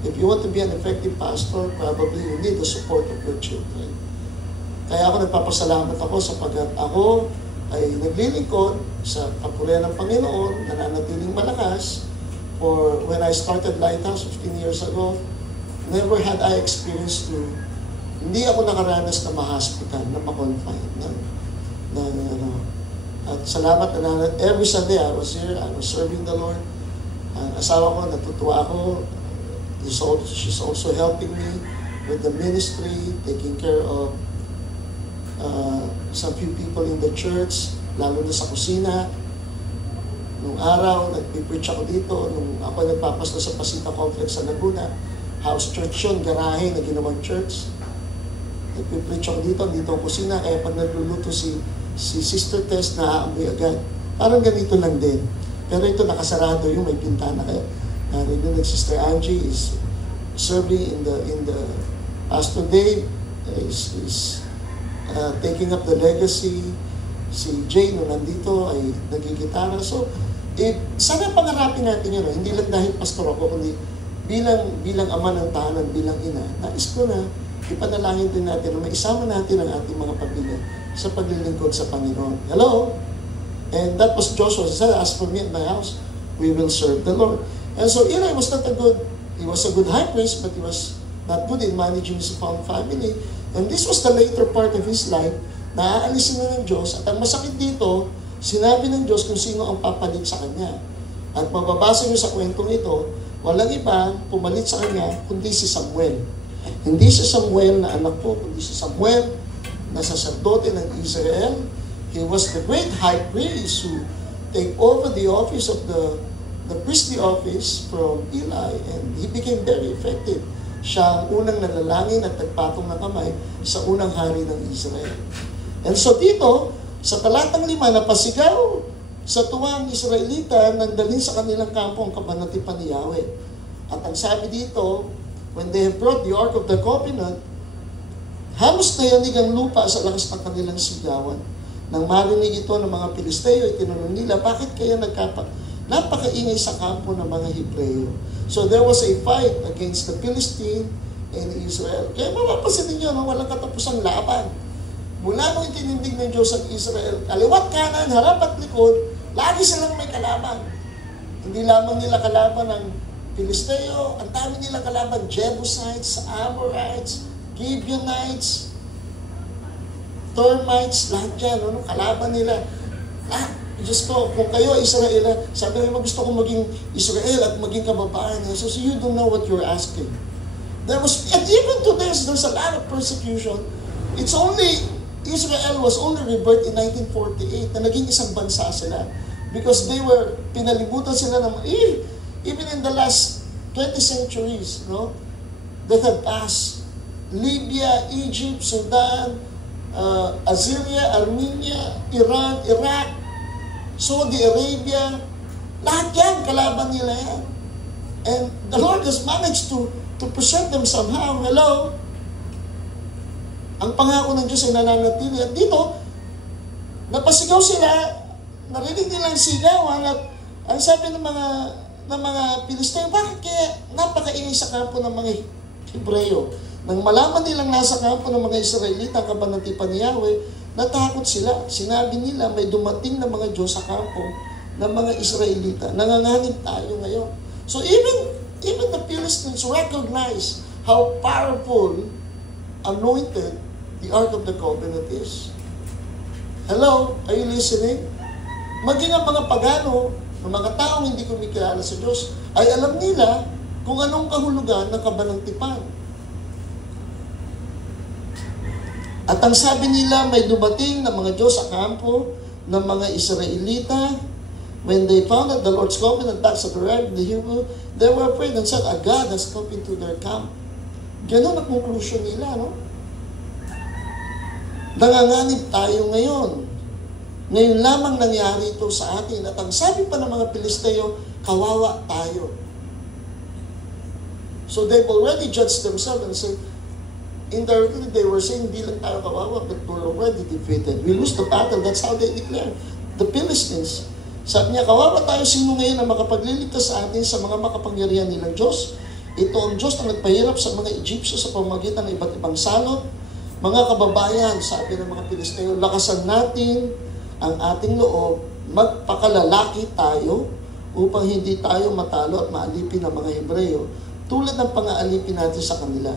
If you want to be an effective pastor, probably you need the support of your children. Kaya ako nagpapasalamat ako sapagkat ako ay naglilingkod sa kapurihan ng Panginoon, nananatiling malakas. For when I started Lighthouse 15 years ago, never had I experienced hindi ako nakaranas na ma-hospital, na ma-confine. At salamat na every Sunday I was here, I was serving the Lord. Asawa ko, natutuwa ako. She's also helping me with the ministry, taking care of some few people in the church, lalo na sa kusina. Nung araw, nag-preach ako dito, nung ako nagpapasto sa Pasita Complex sa Laguna, house church yun, garahe na ginawang church. Nag-preach ako dito ang kusina, kaya pag nagluluto si Sister Tess, naaamoy agad. Parang ganito lang din. Pero ito nakasarado yung may pintana. Kaya narinig Sister Angie is serving in the Pastor Dave is taking up the legacy. Si Jay nung nandito ay nagigitara. So, sana pangarapin natin yun. Hindi lang dahil pastor ako, kundi bilang ama ng tahanan, bilang ina. Nais ko na ipanalangin din natin na maisama natin ang ating mga pamilya sa paglilingkod sa Panginoon. Hello? And that was Joshua. He said, as for me and my house, we will serve the Lord. And so Eli was he was a good high priest, but he was not good in managing his own family. And this was the later part of his life, naaalisin na ng Diyos. At ang masakit dito, sinabi ng Diyos kung sino ang papalit sa kanya. At mababasa niyo sa kwentong ito, walang iba pumalit sa kanya, kundi si Samuel. Hindi si Samuel na anak ko, kundi si Samuel na saserdote ng Israel. He was the great high priest who take over the office of the priestly office from Eli, and he became very effective. Siya ang unang nanalangin at nagpatong ng kamay sa unang hari ng Israel. And so dito, sa talatang 5, napasigaw sa tuwang Israelita nang dalhin sa kanilang kampo ang kabanatipan ni Yahweh. At ang sabi dito, when they have brought the Ark of the Covenant, halos nayanig ang lupa sa lakas ng kanilang sigawan. Nang marinig ito ng mga Pilisteo, itinanong nila, bakit kaya napakaingay sa kampo ng mga Hebreo? So there was a fight against the Philistine and Israel. Kaya mapapasin ninyo, walang katapusang laban. Mula nung itinindig ng Diyos ang Israel, kaliwat kanan, harap at likod, lagi silang may kalaban. Hindi lamang nila kalaban ng Pilisteo, ang dami nila kalaban, Jebusites, Amorites, Gibeonites, termites, lahat yan, kalaban nila. Diyos ko, kung kayo Israel, sabi mo gusto ko maging Israel at maging kababayan. So you don't know what you're asking. And even to this, there's a lot of persecution. Israel was only rebirthed in 1948 na naging isang bansa sila. Because pinalibutan sila ng, even in the last 20 centuries, that had passed, Libya, Egypt, Sudan, Assyria, Armenia, Iran, Iraq, Saudi Arabia, lahat yan, kalaban nila yan. And the Lord has managed to preserve them somehow. Hello? Ang pangako ng Diyos ay nananatili. At dito, napasigaw sila, narinig nilang sigawan, at ang sabi ng mga Pilisteo, bakit kaya napakaingay sa kampo ng mga Hebreo? Nang malaman nilang nasa kampo ng mga Israelita ang kabanatipan ni Yahweh, natakot sila. Sinabi nila, may dumating na mga Diyos sa kampo ng mga Israelita. Nanganganib tayo ngayon. So even the Philistines recognize how powerful, anointed, the Ark of the Covenant is. Hello? Are you listening? Maging ang mga pagano, ng mga taong hindi kumikilala sa Diyos, ay alam nila kung anong kahulugan ng kabanatipan. At ang sabi nila, may dumating na mga Diyos sa kampo ng mga Israelita. When they found that the Lord's covenant tax had arrived in the Hebrew, they were afraid and said, a God has come into their camp. Ganun ang conclusion nila, Nanganganib tayo ngayon. Ngayon lamang nangyari ito sa atin. At ang sabi pa ng mga Pilisteo, kawawa tayo. So they've already judged themselves and said, indirectly, they were saying, di lang tayo kawawa, but we're already defeated. We lose the battle. That's how they declare. The Philistines. Sabi niya, kawawa tayo, sino ngayon na makapagliligtas sa atin sa mga makapangyarihan nilang Diyos? Ito ang Diyos na nagpahirap sa mga Egyptyo sa pamamagitan ng iba't ibang salot. Mga kababayan, sabi ng mga Pilisteo, lakasan natin ang ating loob, magpakalalaki tayo upang hindi tayo matalo at maalipin ng mga Hebreo tulad ng pang-aalipin natin sa kanila.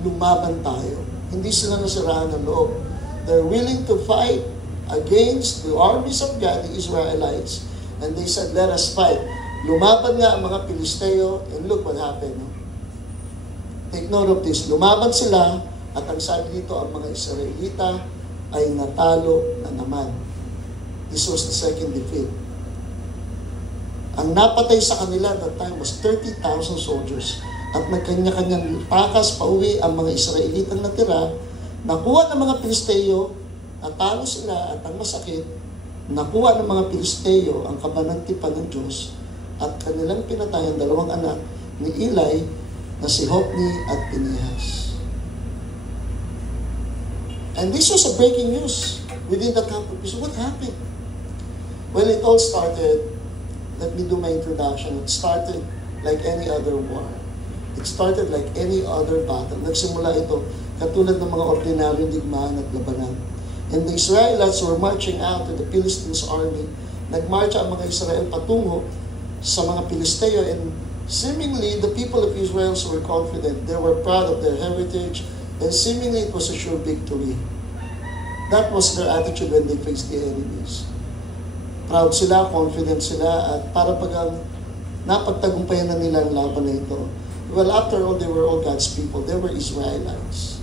Lumaban tayo. Hindi sila nasiraan ng loob. They're willing to fight against the armies of God, the Israelites, and they said, let us fight. Lumaban nga ang mga Pilisteo, and look what happened. Take note of this. Lumaban sila, at ang sabi dito, ang mga Israelita ay natalo na naman. This was the second defeat. Ang napatay sa kanila at that time was 30,000 soldiers. At nagkanya-kanyang takas pauwi ang mga Israelitang natira. Nakuha ng mga Pilisteo, natalo sila, at ang masakit, nakuha ng mga Pilisteo ang kabanatipan ng Diyos at kanilang pinatay ang dalawang anak ni Eli na si Hophni at Pinehas. And this was a breaking news within the camp of Israel. What happened? Well, it all started, let me do my introduction, it started like any other war. It started like any other battle. Nagsimula ito katulad ng mga ordinaryong digmaan at labanan. And the Israelites were marching out to the Philistines' army. Nagmarcha ang mga Israel patungo sa mga Pilisteo, and seemingly the people of Israel were confident. They were proud of their heritage, and seemingly it was a sure victory. That was their attitude when they faced the enemies. Proud sila, confident sila, at para bagang napagtagumpayan na nila ang laban na ito. Well, after all, they were all God's people. They were Israelites.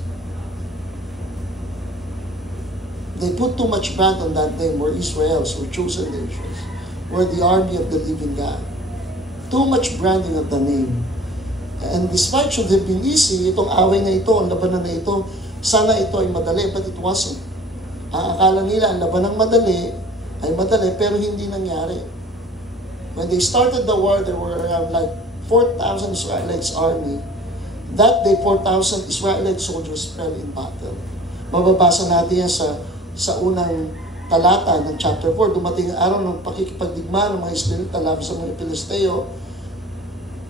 They put too much brand on that name. We're Israels, we're chosen nations. were the army of the living God. Too much branding of the name. And despite should have been easy, itong away na ito, ang labanan na ito, sana ito ay madali, but it wasn't. Ang akala nila, ang labanang madali, ay madali, pero hindi nangyari. When they started the war, there were around like 4,000 Israelites army. That day, 4,000 Israelite soldiers fell in battle. Mababasa natin yan sa unang talata ng chapter 4. Dumating ang araw ng pakikipagdigma ng mga Israelita laban sa mga Pilisteo.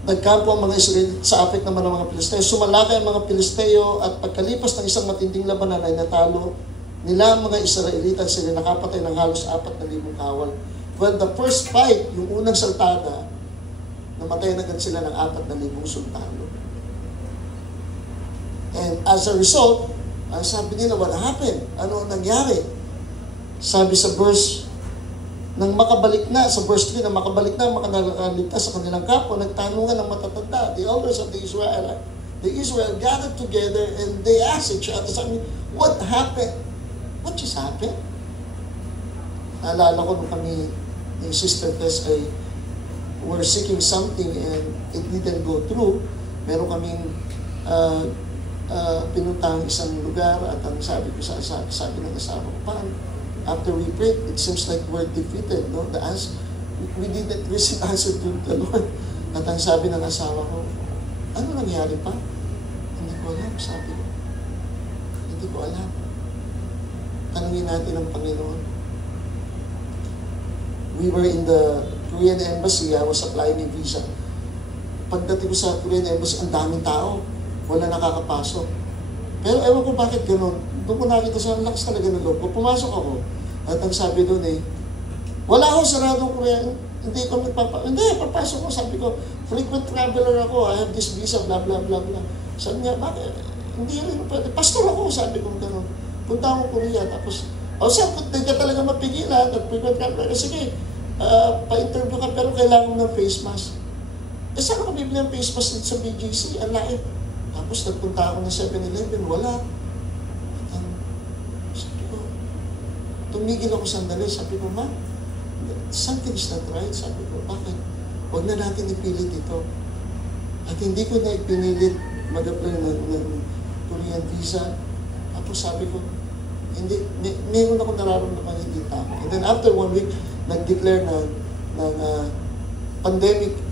Nagkampo ang mga Israelita sa apit naman ng mga Pilisteo. Sumalakay ang mga Pilisteo at pagkalipas ng isang matinding labanan ay natalo nila ang mga Israelita. Sila nakapatay ng halos 4,000 kawal. When the first fight, yung unang saltada, namatay na agad sila ng 4,000 sundalo. And as a result, sabi nila, what happened? Ano ang nangyari? Sabi sa verse, nang makabalik na, sa verse 3, nang makabalik na, makanaligtas sa kanilang kapwa, nagtanungan ng matatanda, the elders of the Israel gathered together and they asked each other, sabi, what happened? What just happened? Naalala ko nung kami, yung Sister Tess ay were seeking something and it didn't go through. Meron kaming pinuntang isang lugar at ang sabi ng asawa ko, paano? After we prayed, it seems like we're defeated. No? We didn't receive answer to the Lord. At ang sabi ng asawa ko, ano nangyari pa? Hindi ko alam, sabi ko. Hindi ko alam. Tanungin natin ang Panginoon. We were in the Korean Embassy. I was applying a visa. Pagdating ko sa Korean Embassy, ang daming tao. Wala nakakapasok. Pero ewan ko bakit gano'n. Doon ko nakita sa lakas talaga ng loob ko. Pumasok ako. At ang sabi doon wala akong saradong Korean. Hindi, papasok ko. Sabi ko, frequent traveler ako. I have this visa, blah, blah, blah, blah. Sabi niya, bakit? Hindi rin pwede. Pastor ako, sabi ko gano'n. Punta ako Korea. Tapos, sir, hindi ka talaga mapigilan. At frequent traveler. Sige, pa-interview ka, pero kailangan mo ng face mask. Saan ako bibili ng face mask sa BGC? Ang lahat. Tapos nagpunta ako ng 7-Eleven, wala. Sabi ko, tumigil ako sandali. Sabi ko, ma, something's not right. Sabi ko, bakit? Huwag na natin ipilit ito. At hindi ko na ipinilit mag-apply ng Korean visa. Tapos sabi ko, hindi, mayroon ako nararamdaman hindi tama. And then after 1 week, nag-declare ng pandemic,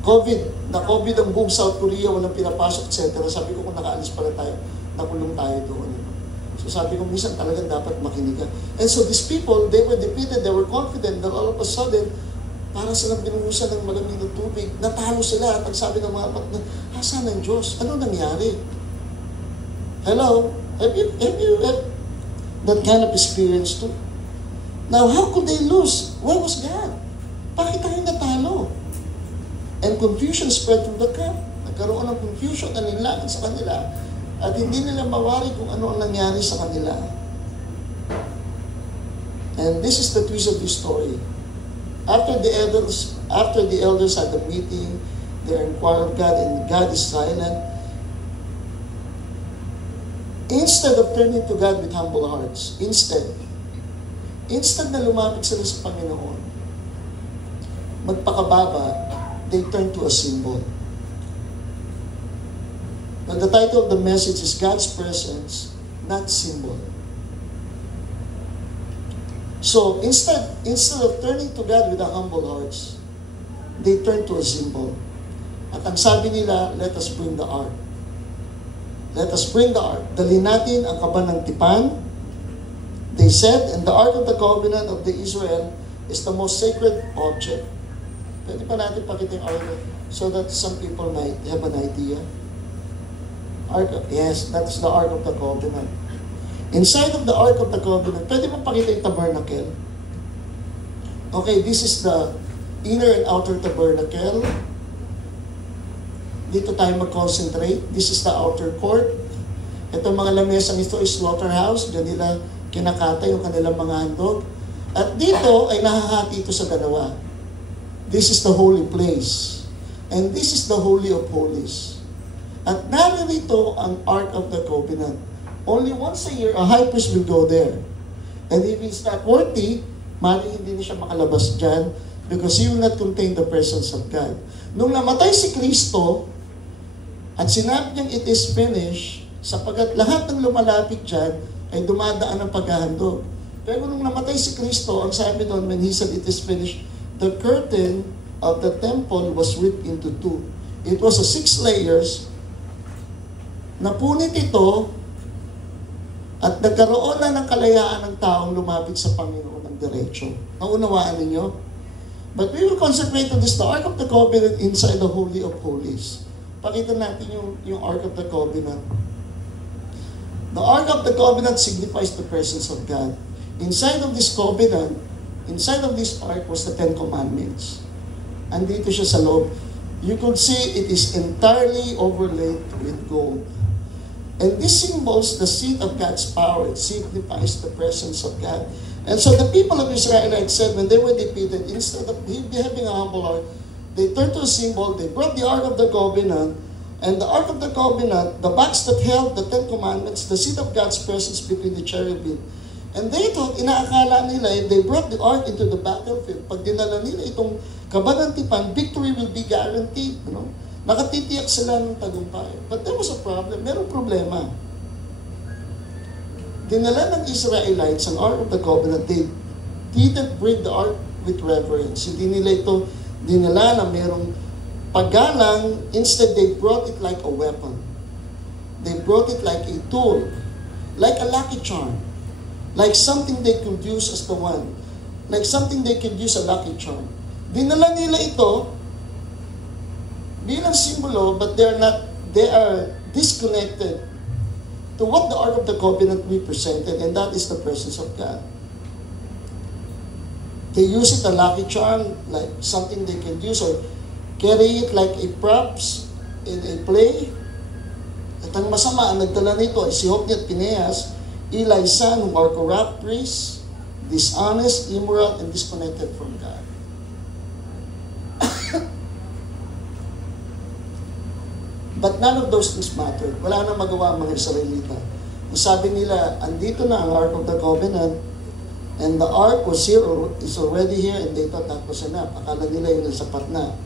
COVID ang buong South Korea, walang pinapasok, etc. Sabi ko, kung nakaalis pala tayo, nakulong tayo doon. So sabi ko, minsan talagang dapat makinig ka. And so these people, they were defeated, they were confident, that all of a sudden, para silang binuhusan ng malamig na tubig, natalo sila. At ang sabi ng mga partner, asan ang Diyos? Ano nangyari? Hello? Have you that kind of experience too? Now, how could they lose? Where was God? Bakit tayo natalo? And confusion spread through the camp. Nagkaroon ng confusion at nilagan sa kanila. At hindi nila mawari kung ano ang nangyari sa kanila. And this is the twist of this story. After the elders had the meeting, they inquired of God, and God is silent. Instead of turning to God with humble hearts, instead na lumapit sila sa Panginoon, magpakababa, they turn to a symbol. And the title of the message is God's Presence, Not Symbol. So, instead of turning to God with a humble hearts, they turn to a symbol. At ang sabi nila, let us bring the ark. Let us bring the ark. Dalhin natin ang kaban ng tipan. They said, and the ark of the covenant of the Israel is the most sacred object. Pwede pa natin pakita yung ark so that some people might have an idea. Yes, that's the ark of the covenant. Inside of the ark of the covenant, pwede pa pakita yung tabernacle. Okay, this is the inner and outer tabernacle. Dito tayo mag-concentrate. This is the outer court. Itong mga lamesang ito is slaughterhouse. Diyan nila kinakata yung kanilang mga handog. At dito ay nahahati ito sa dalawa. This is the holy place. And this is the Holy of Holies. At narito ang Ark of the Covenant. Only once a year, a high priest will go there. And if he's not worthy, maaaring hindi na siya makalabas dyan because he will not contain the presence of God. Nung namatay si Kristo, at sinabi niyang it is finished, sapagkat lahat ng lumalapit dyan ay dumadaan ng paghahandog. Pero nung namatay si Kristo, ang sabi doon, when he said it is finished, the curtain of the temple was ripped into two. It was a 6 layers. Napunit ito at nagkaroon na ng kalayaan ng taong lumapit sa Panginoon ng diretso. Naunawaan ninyo? But we will concentrate on this, the Ark of the Covenant inside the Holy of Holies. Pakita natin yung Ark of the Covenant. The Ark of the Covenant signifies the presence of God. Inside of this covenant, inside of this ark was the 10 Commandments. Andito siya sa loob. You could see it is entirely overlaid with gold. And this symbols the seat of God's power. It signifies the presence of God. And so the people of Israel said, when they were defeated, instead of having a humble heart, they turned to a symbol, they brought the Ark of the Covenant, and the Ark of the Covenant, the box that held the 10 Commandments, the seat of God's presence between the cherubim. And they thought, inaakala nila, if they brought the Ark into the battlefield, pag dinala nila itong kabanantipan, victory will be guaranteed. You know? Nakatitiyak sila ng tagumpay. But there was a problem. Merong problema. Dinala ng Israelites ang Ark of the Covenant. They didn't bring the Ark with reverence. Hindi nila ito dinala na merong paggalang. Instead, they brought it like a weapon. They brought it like a tool. Like a lucky charm. Like something they could use as the one. Like something they could use a lucky charm. Dinala nila ito bilang simbolo, but they are disconnected to what the Ark of the Covenant represented, and that is the presence of God. They use it a lucky charm, like something they can use, or carry it like a props in a play. At ang masama, ang nagdala nito ay si Hophni at Phinehas, Eli's son, who are corrupt priests, dishonest, immoral, and disconnected from God. But none of those things mattered. Wala nang magawa ang mga Israelita. Sabi nila, andito na ang Ark of the Covenant, and the Ark was here, is already here, and they thought that was enough. Akala nila yun ang sapat na.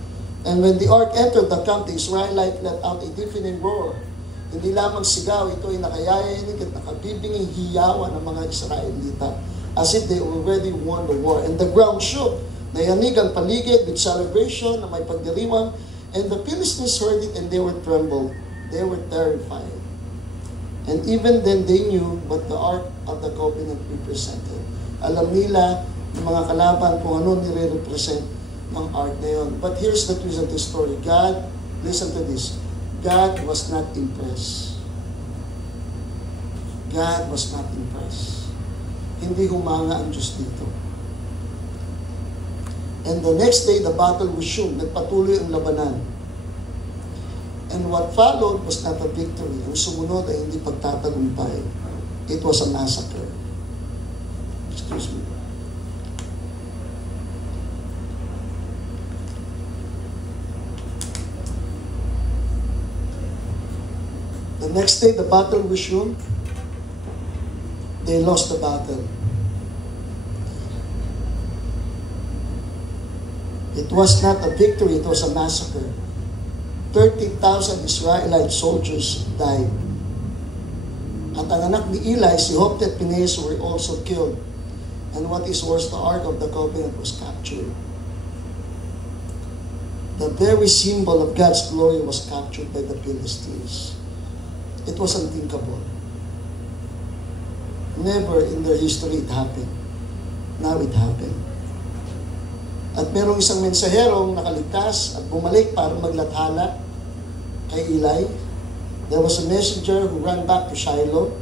And when the Ark entered the camp, the Israelites let out a deafening roar. Hindi lamang sigaw, ito ay nakayayanig at nakabibinging hiyawan ng mga Israelita, as if they already won the war. And the ground shook. Nayanig ang paligid with celebration na may pagdiriwang. And the Philistines heard it and they were trembled. They were terrified. And even then they knew what the Ark of the Covenant represented. Alam nila ng mga kalaban kung ano nire-represent ng Ark na yun. But here's the twist of the story. God, listen to this. God was not impressed. God was not impressed. Hindi humanga ang Diyos dito. And the next day, the battle resumed. Nagpatuloy ang labanan. And what followed was not a victory. Ang sumunod ay hindi pagtatagumpay. It was a massacre. Excuse me. The next day, the battle resumed. They lost the battle. It was not a victory, it was a massacre. 30,000 Israelite soldiers died. At ang anak ni Eli, si Hophni at Phinehas, were also killed. And what is worse, the Ark of the Covenant was captured. The very symbol of God's glory was captured by the Philistines. It was unthinkable. Never in their history it happened. Now it happened. At merong isang mensaherong nakaligtas at bumalik para maglathala kay Eli. There was a messenger who ran back to Shiloh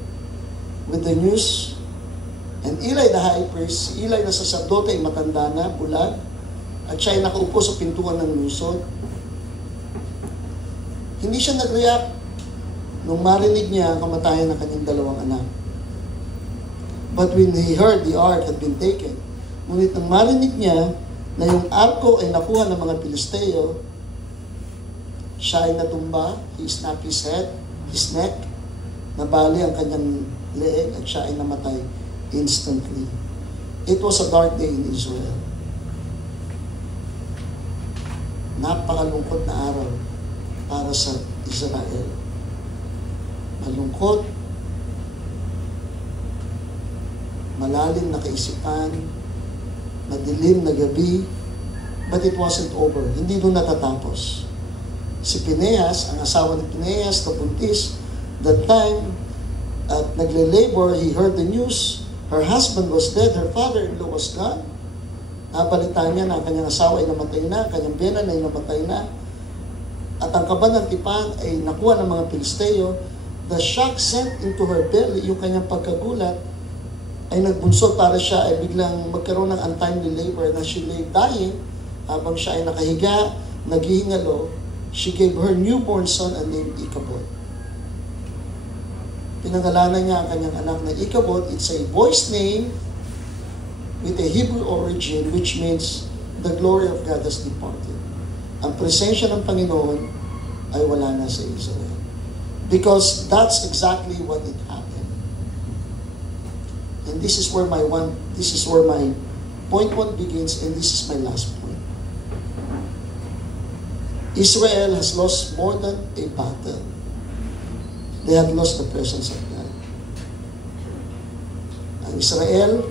with the news. And Eli the high priest, si Eli na saserdote ay matanda na, bulag, at siya ay nakaupo sa pintuan ng lungsod. Hindi siya nag-react nung marinig niya ang kamatayan ng kanyang dalawang anak. But when he heard the ark had been taken, ngunit nang marinig niya na yung arko ay nakuha ng mga Pilisteo, siya ay natumba, he snapped his head, his neck, nabali ang kanyang leeg at siya ay namatay instantly. It was a dark day in Israel. Napakalungkot na araw para sa Israel. Malungkot, malalim na kaisipan, madilim na gabi, but it wasn't over. Hindi doon natatapos. Si Pineas, ang asawa ni Pineas, nabuntis, that time, at nagle-labor, he heard the news, her husband was dead, her father-in-law was gone. Nabalitaan niya na ang kanyang asawa ay namatay na, kanyang biyenan ay namatay na. At ang kaban ng tipan ay nakuha ng mga Pilisteo. The shock sent into her belly, yung kanyang pagkagulat, ay nagbunsod para siya ay biglang magkaroon ng untimely labor na she lay dying habang siya ay nakahiga, naghihingalo. She gave her newborn son a name Ichabod. Pinangalanan niya ang kanyang anak na Ichabod. It's a boy's name with a Hebrew origin which means the glory of God has departed. Ang presensya ng Panginoon ay wala na sa Israel. Because that's exactly what it happened. And this is where my point one begins, and this is my last point. Israel has lost more than a battle. They have lost the presence of God. Ang Israel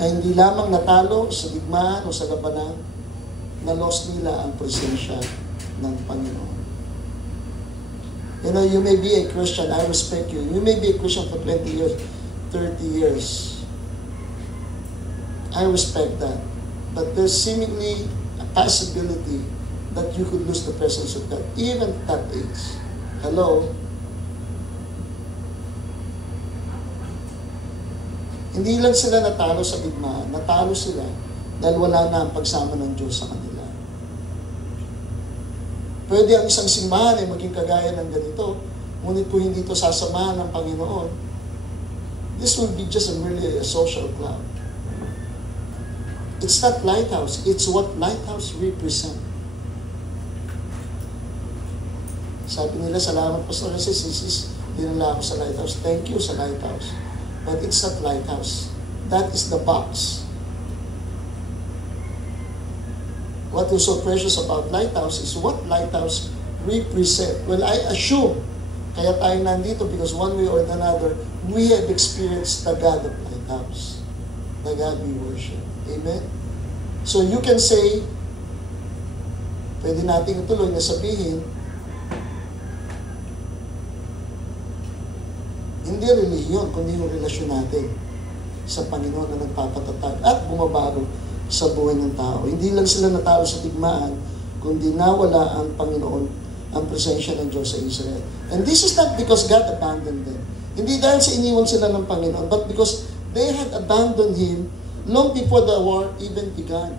ay hindi lamang natalo sa digmaan o sa labanan, na-lost nila ang presensya ng Panginoon. You know, you may be a Christian, I respect you. You may be a Christian for 20 years, 30 years. I respect that. But there's seemingly a possibility that you could lose the presence of God, even at that age. Hello? Hindi lang sila natalo sa digmaan, natalo sila dahil wala na ang pagsama ng Diyos sa kanila. Pwede ang isang simbahan ay maging kagaya ng ganito, ngunit kung hindi ito sasamahan ng Panginoon, this will be just merely a social club. It's not lighthouse, it's what lighthouse represent. Sabi nila, salamat po sa kasi sis, dinala ako sa lighthouse. Thank you sa lighthouse. But it's not lighthouse. That is the box. What is so precious about lighthouse is what lighthouse represent. Well, I assume, kaya tayo nandito because one way or another, we have experienced the God of lighthouse. The God we worship. Amen? So you can say, pwede natin ituloy na sabihin, hindi relihiyon, kundi yung relasyon natin sa Panginoon na nagpapatatag at bumabago sa buhay ng tao. Hindi lang sila natalo sa digmaan, kundi nawala ang Panginoon, ang presensya ng Diyos sa Israel. And this is not because God abandoned them. Hindi dahil sa iniwan sila ng Panginoon, but because they had abandoned Him long before the war even began.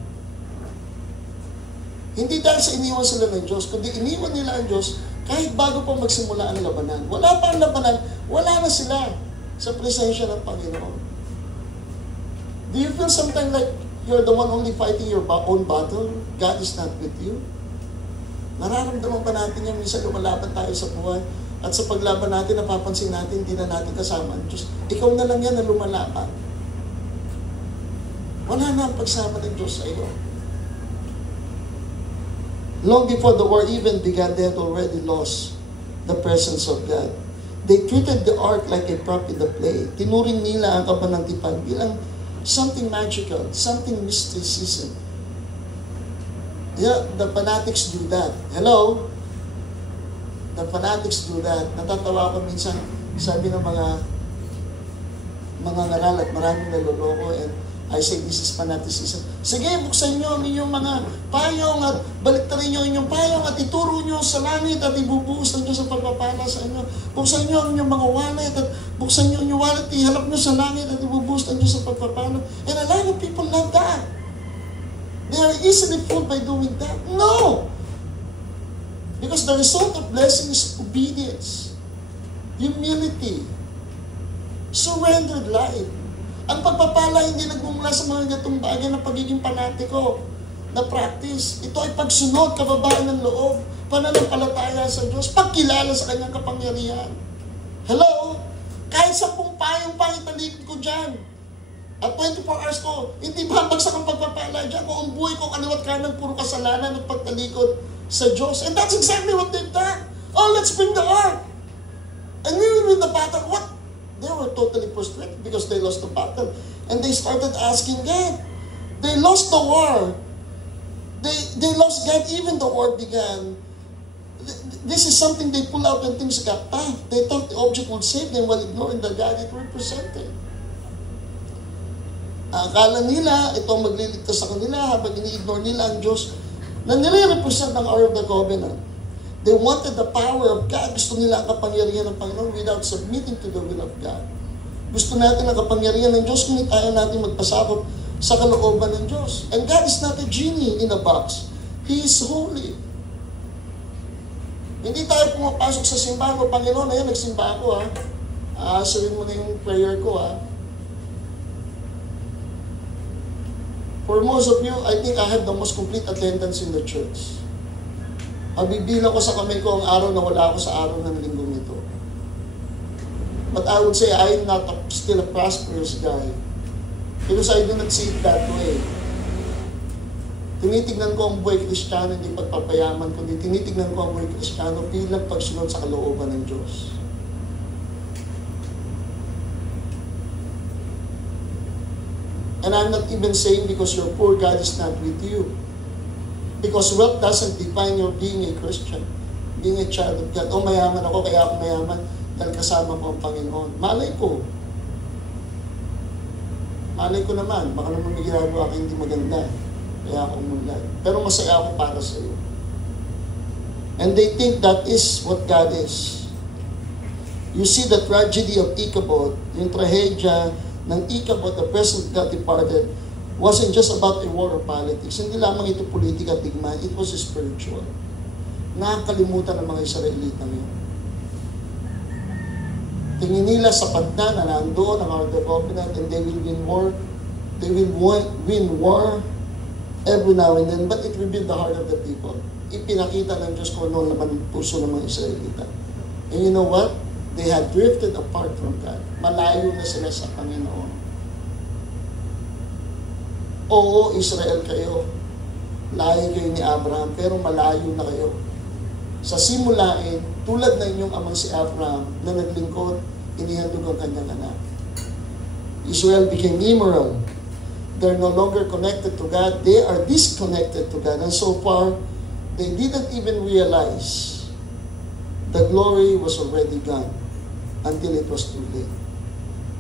Hindi dahil sa iniwan sila ng Diyos, kundi iniwan nila ang Diyos kahit bago pa magsimula ang labanan. Wala pa ang labanan, wala na sila sa presensya ng Panginoon. Do you feel sometimes like you're the one only fighting your own battle? God is not with you? Nararamdaman pa natin yan, minsan lumalaban tayo sa buhay, at sa paglaban natin, napapansin natin, hindi na natin kasama ang Diyos. Ikaw na lang yan na lumalaban. Wala na ang pagsama ng Diyos sa iyo. Long before the war even began, they had already lost the presence of God. They treated the ark like a prop in the play. Tinuring nila ang kabanantipan bilang something magical, something mysticism. Yeah, the fanatics do that. Hello? The fanatics do that. Natatawa ko minsan, sabi ng mga ngaral at maraming naloloko, and I say this is fanaticism. Sige, buksan nyo ang inyong mga payong at baliktarin nyo ang inyong payong at ituro nyo sa langit at ibubuhos ng Diyos sa pagpapala sa inyo. Buksan nyo ang inyong mga wallet at buksan nyo ang inyong wallet, ihalap nyo sa langit at ibubuhos ng Diyos sa pagpapala. And a lot of people love that. They are easily fooled by doing that. No! Because the result of blessing is obedience, humility, surrendered life. Ang pagpapala hindi nagmumula sa mga ganitong bagay ng pagiging panatiko na practice. Ito ay pagsunod, kababaan ng loob, pananampalataya sa Diyos, pagkilala sa Kanyang kapangyarihan. Hello? Kahit 10 payong pang italikod ko dyan, At 24 hours ko, hindi babagsak ang pagpapala dyan. Kung ang buhay ko, kaliwat kanan, puro kasalanan at pagtalikod sa Diyos. And that's exactly what they've done. Oh, let's bring the ark. And we will win the battle. What? They were totally frustrated because they lost the battle. And they started asking God. They lost the war. They lost God even the war began. This is something they pull out when things got tough. They thought the object would save them while ignoring the God it represented. Akala nila, ito ang magliligtas sa kanila habang ini-ignore nila ang Diyos na nire-represent ng Ark of the Covenant. They wanted the power of God. Gusto nila ang kapangyarihan ng Panginoon without submitting to the will of God. Gusto natin ang kapangyarihan ng Diyos, ngunit ayaw natin magpasakop sa kalooban ng Diyos. And God is not a genie in a box. He is holy. Hindi tayo pumapasok sa simbahan ko, Panginoon, ayan, nagsimba ako ha. Aasarin mo na yung prayer ko ha. For most of you, I think I have the most complete attendance in the church. Mabibilang ko sa kamay ko ang araw na wala ako sa araw ng linggong ito. But I would say I'm not still a prosperous guy. Because I do not see it that way. Tinitignan ko ang buhay Kristiyano, hindi pagpapayaman, kundi tinitignan ko ang buhay Kristiyano bilang pagsunod sa kalooban ng Diyos. And I'm not even saying because you're poor, God is not with you. Because wealth doesn't define your being a Christian, being a child of God. Oh, mayaman ako, kaya ako mayaman dahil kasama ko ang Panginoon. Malay ko. Malay ko naman, baka naman may ginagawa ka hindi maganda. Kaya ako umunlad. Pero masaya ako para sa iyo. And they think that is what God is. You see the tragedy of Ichabod, yung trahedya ng Ichabod, the president got departed, wasn't just about a war of politics. Hindi lamang ito politika at digmaan, it was spiritual. Nakakalimutan ng mga Israelita ngayon. Tingin nila sapat na nandoon ang Ark of the Covenant and they will win war. They will win war every now and then, but it will build the heart of the people. Ipinakita ng Diyos kung ano naman puso ng mga Israelita. And you know what? They had drifted apart from God. Malayo na sila sa Panginoon. Oo, Israel kayo. Lahi kayo ni Abraham, pero malayo na kayo. Sa simulain, tulad na inyong amang si Abraham na naglingkod, inihandog ang kanyang anak. Israel became immoral. They're no longer connected to God. They are disconnected to God. And so far, they didn't even realize the glory was already gone until it was too late.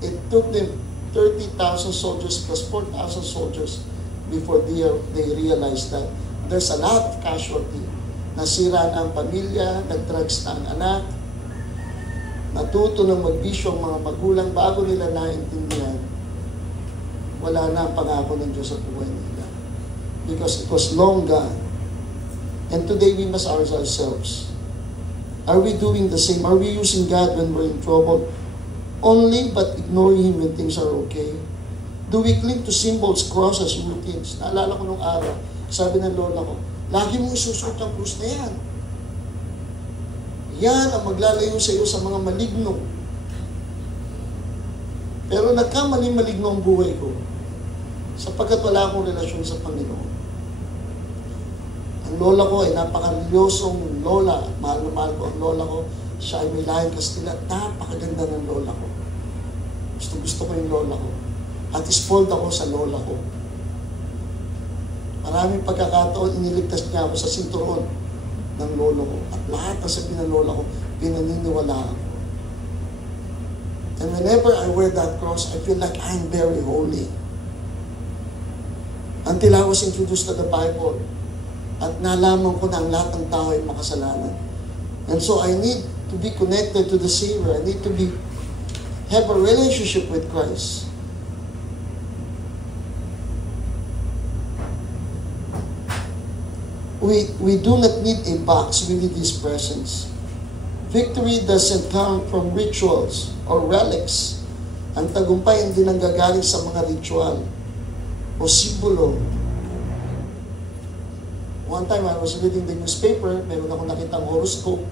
It took them 30,000 soldiers plus 4,000 soldiers before they realized that there's a lot of casualty. Nasira na ang pamilya, nag-drugs na ang anak, natuto ng magbisyo ang mga magulang bago nila naintindihan, wala na ang pangako ng Diyos sa buhay nila. Because it was long gone. And today we must ask ourselves, are we doing the same? Are we using God when we're in trouble only but ignoring Him when things are okay? Do we cling to symbols, crosses, routines? Naalala ko nung araw, sabi ng lola ko, lagi mong isusuot ang krus na yan. Yan ang maglalayo sa iyo sa mga maligno. Pero nagkamali-maligno ang buhay ko sapagkat wala akong relasyon sa Panginoon. Ang lola ko ay napaka-religyosong lola. Mahal na mahal ko ang lola ko. Siya ay may lahing Kastila. Napakaganda ng lola ko. Gusto ko yung lola ko. At spoiled ako sa lola ko. Maraming pagkakataon, iniligtas niya ako sa sinturon ng lolo ko. At lahat ng sabi ng lola ko, pinaniniwalaan ko. And whenever I wear that cross, I feel like I'm very holy. Until I was introduced to the Bible. At nalaman ko na ang lahat ng tao ay makasalanan. And so I need to be connected to the Savior. I need to have a relationship with Christ. We do not need a box, we need His presence. Victory doesn't come from rituals or relics. Ang tagumpay hindi nanggagaling sa mga ritual o simbolo. One time I was reading the newspaper, meron ako nakitang horoscope.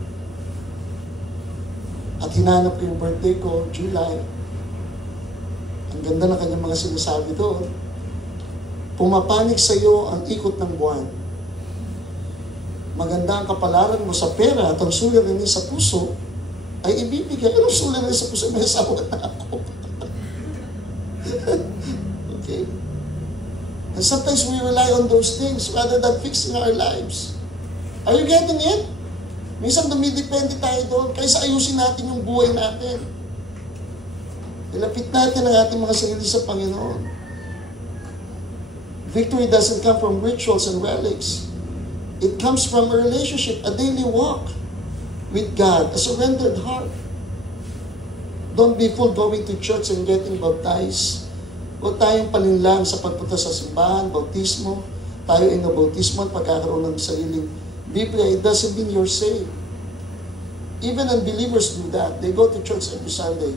At hinanap ko yung birthday ko, July. Ang ganda ng kanyang mga sinasabi doon. Pumapanig sa iyo ang ikot ng buwan. Maganda ang kapalaran mo sa pera at ang suliranin sa puso ay ibibigay. Anong suliranin sa puso? May asawa na ako. Okay? And sometimes we rely on those things rather than fixing our lives. Are you getting it? Minsan dumidepende tayo doon kaysa ayusin natin yung buhay natin. Ilapit natin ang ating mga sarili sa Panginoon. Victory doesn't come from rituals and relics. It comes from a relationship, a daily walk with God, a surrendered heart. Don't be fooled going to church and getting baptized. Huwag tayong palinlang sa pagpunta sa simbahan, bautismo. Tayo ay nabautismo at pagkakaroon ng sariling Biblia. It doesn't mean you're saved. Even unbelievers do that. They go to church every Sunday.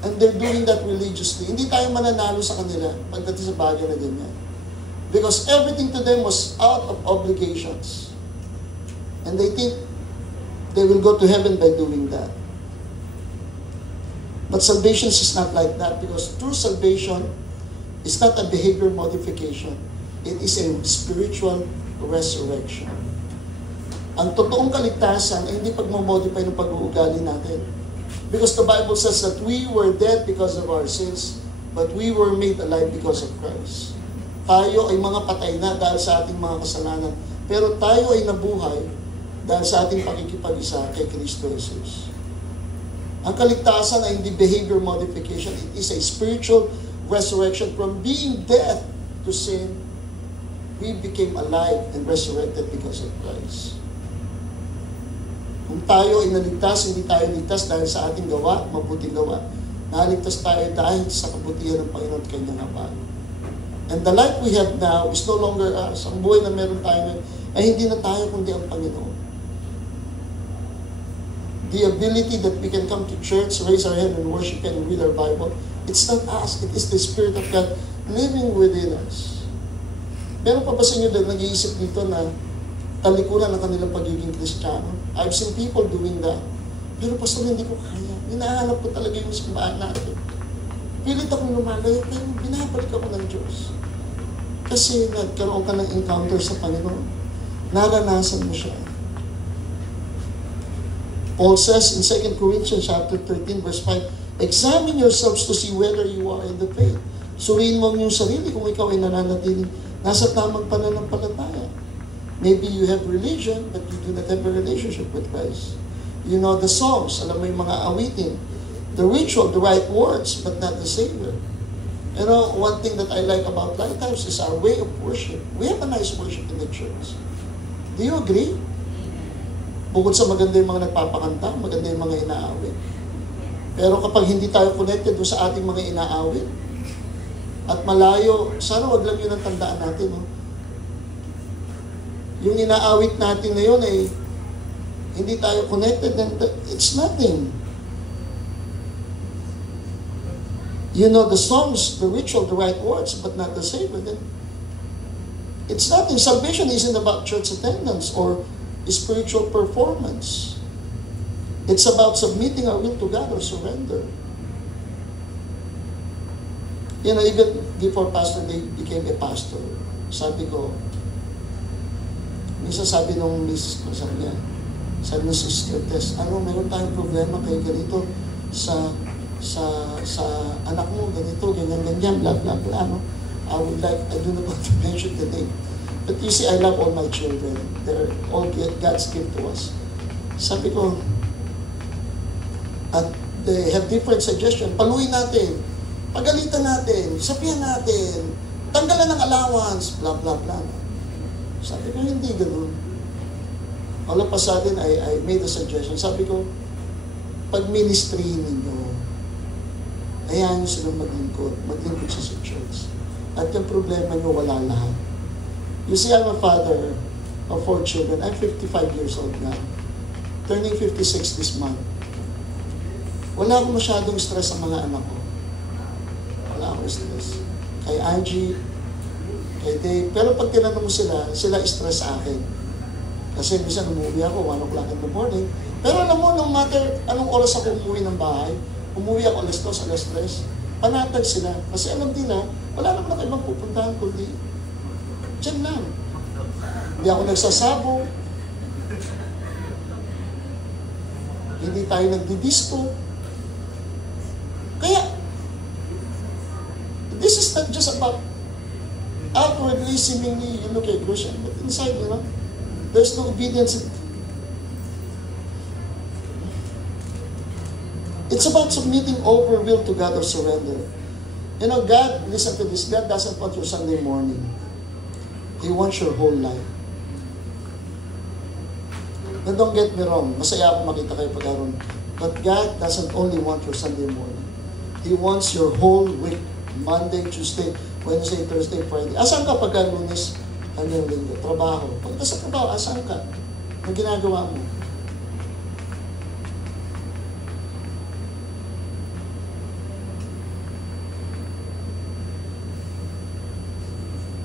And they're doing that religiously. Hindi tayo mananalo sa kanila pagdating sa bagay na ganyan. Because everything to them was out of obligations. And they think they will go to heaven by doing that. But salvation is not like that, because true salvation is not a behavior modification. It is a spiritual resurrection. Ang totoong kaligtasan ay hindi pagmamodify ng pag-uugali natin. Because the Bible says that we were dead because of our sins, but we were made alive because of Christ. Tayo ay mga patay na dahil sa ating mga kasalanan, pero tayo ay nabuhay dahil sa ating pakikipag-isa kay Kristo Jesus. Ang kaligtasan ay hindi behavior modification. It is a spiritual resurrection. From being dead to sin, we became alive and resurrected because of Christ. Kung tayo ay naligtas, hindi tayo ligtas dahil sa ating gawa, mabuting gawa. Naligtas tayo dahil sa kabutihan ng Panginoon at Kanyang Ama. And the life we have now is no longer us. Ang buhay na meron tayo ngayon ay hindi na tayo kundi ang Panginoon. The ability that we can come to church, raise our hand and worship and read our Bible, it's not us. It is the Spirit of God living within us. Meron pa ba sa inyo na nag-iisip dito na talikuran ang kanilang pagiging Kristiyano? I've seen people doing that. Pero pastor, hindi ko kaya. Hinahanap ko talaga yung simbahan natin. Pilit akong lumalayo, pero binabalik ako ng Diyos. Kasi nagkaroon ka ng encounter sa Panginoon. Naranasan mo siya. Paul says in 2 Corinthians chapter 13 verse 5, examine yourselves to see whether you are in the faith. Suriin mo yung sarili kung ikaw ay nananatiling nasa tamang pananampalataya. Maybe you have religion, but you do not have a relationship with Christ. You know the songs, alam mo yung mga awitin, the ritual, the right words, but not the Savior. You know, one thing that I like about Lighthouse is our way of worship. We have a nice worship in the church. Do you agree? Bukod sa maganda yung mga nagpapakanta, maganda yung mga inaawit. Pero kapag hindi tayo connected sa ating mga inaawit, at malayo, sana wag lang yun ang tandaan natin. No? Yung inaawit natin ngayon ay hindi tayo connected, then it's nothing. You know the songs, the ritual, the right words, but not the Savior, then it's nothing. Salvation isn't about church attendance or spiritual performance. It's about submitting our will to God or surrender. You know, even before Pastor Dave became a pastor, sabi ko, minsan sabi nung miss ko, sabi niya, sabi nung Sister Tess, meron tayong problema kay ganito sa anak mo, ganito, ganyan, blah, blah, blah, no? I do not want to mention the name. But you see, I love all my children. They're all God's gift to us. Sabi ko, at they have different suggestions. Paluin natin, pagalitan natin, sabihan natin, tanggalan ng allowance, blah, blah, blah. Sabi ko, hindi ganun. All of a sudden, I made a suggestion. Sabi ko, pag ministry ninyo, ayahan nyo silang maglingkod sa church. At yung problema nyo, wala lahat. You see, I'm a father of 4 children. I'm 55 years old now. Turning 56 this month. Wala akong masyadong stress sa mga anak ko. Wala akong stress. Kay Angie, kay Dave. Pero pag tinanong mo sila stress sa akin. Kasi minsan umuwi ako, 1 o'clock in the morning. Pero alam mo, no matter anong oras ako umuwi ng bahay, umuwi ako alas 2, alas 3, Panatag sila. Kasi alam nila, wala naman ako ibang pupuntahan kundi dyan lang. Hindi ako nagsasabong. Hindi tayo nagdidisco. Kaya, this is not just about outwardly, seemingly, you look like Christian, but inside, there's no obedience. It's about submitting over will to God or surrender. God, listen to this, God doesn't want your Sunday morning. He wants your whole life. And don't get me wrong, masaya ako makita kayo pag-aron. But God doesn't only want your Sunday morning. He wants your whole week. Monday, Tuesday, Wednesday, Thursday, Friday. Asan ka pagka Lunes hanggang Linggo? Trabaho. Pagka sa trabaho, asan ka? Ang ginagawa mo?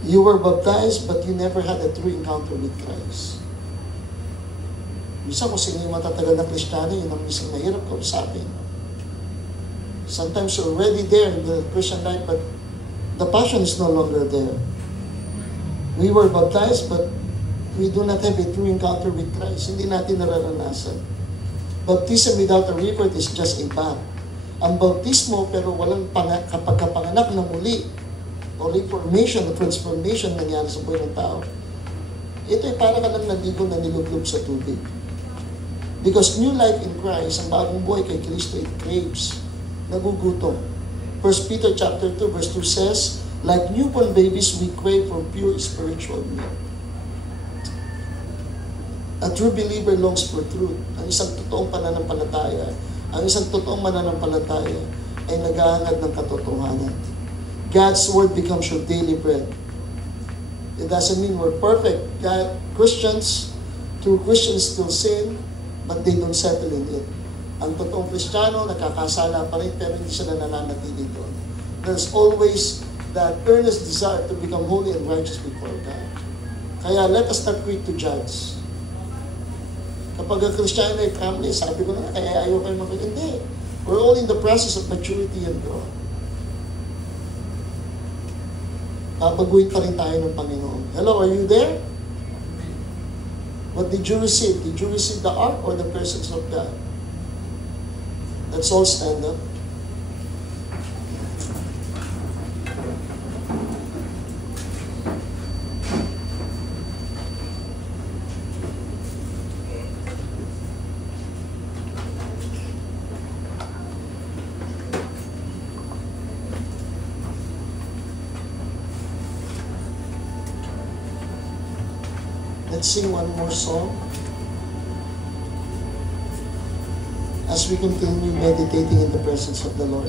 You were baptized, but you never had a true encounter with Christ. Minsan kung sino yung matatagal na Kristiyano, yun ang minsan mahirap kausapin. Sometimes you're already there in the Christian life, but the passion is no longer there. We were baptized, but we do not have a true encounter with Christ. Hindi natin nararanasan. Baptism without a rebirth is just a bath. Ang bautismo, pero walang kapagkapanganak na muli, o reformation, o transformation nangyari sa buhay ng tao. Ito ay para ka lang naligo na nilublob sa tubig. Because new life in Christ, ang bagong buhay kay Kristo, it craves, nagugutom. 1 Peter chapter 2 verse 2 says, like newborn babies, we crave for pure spiritual milk. A true believer longs for truth. Ang isang totoong pananampalataya, ay naghahangad ng katotohanan. God's word becomes your daily bread. It doesn't mean we're perfect. True Christians still sin, but they don't settle in it. Ang totoong Kristiyano, nakakasala pa rin, pero hindi sila nananatili doon. There's always that earnest desire to become holy and righteous before God. Kaya let us not quick to judge. Kapag ang Kristiyano ay family, sabi ko na, kaya ayaw kayo hindi. We're all in the process of maturity and growth. Papaguhin pa rin tayo ng Panginoon. Hello, are you there? What did you receive? Did you receive the ark or the presence of God? Let's all stand up. Let's sing one more song as we continue meditating in the presence of the Lord.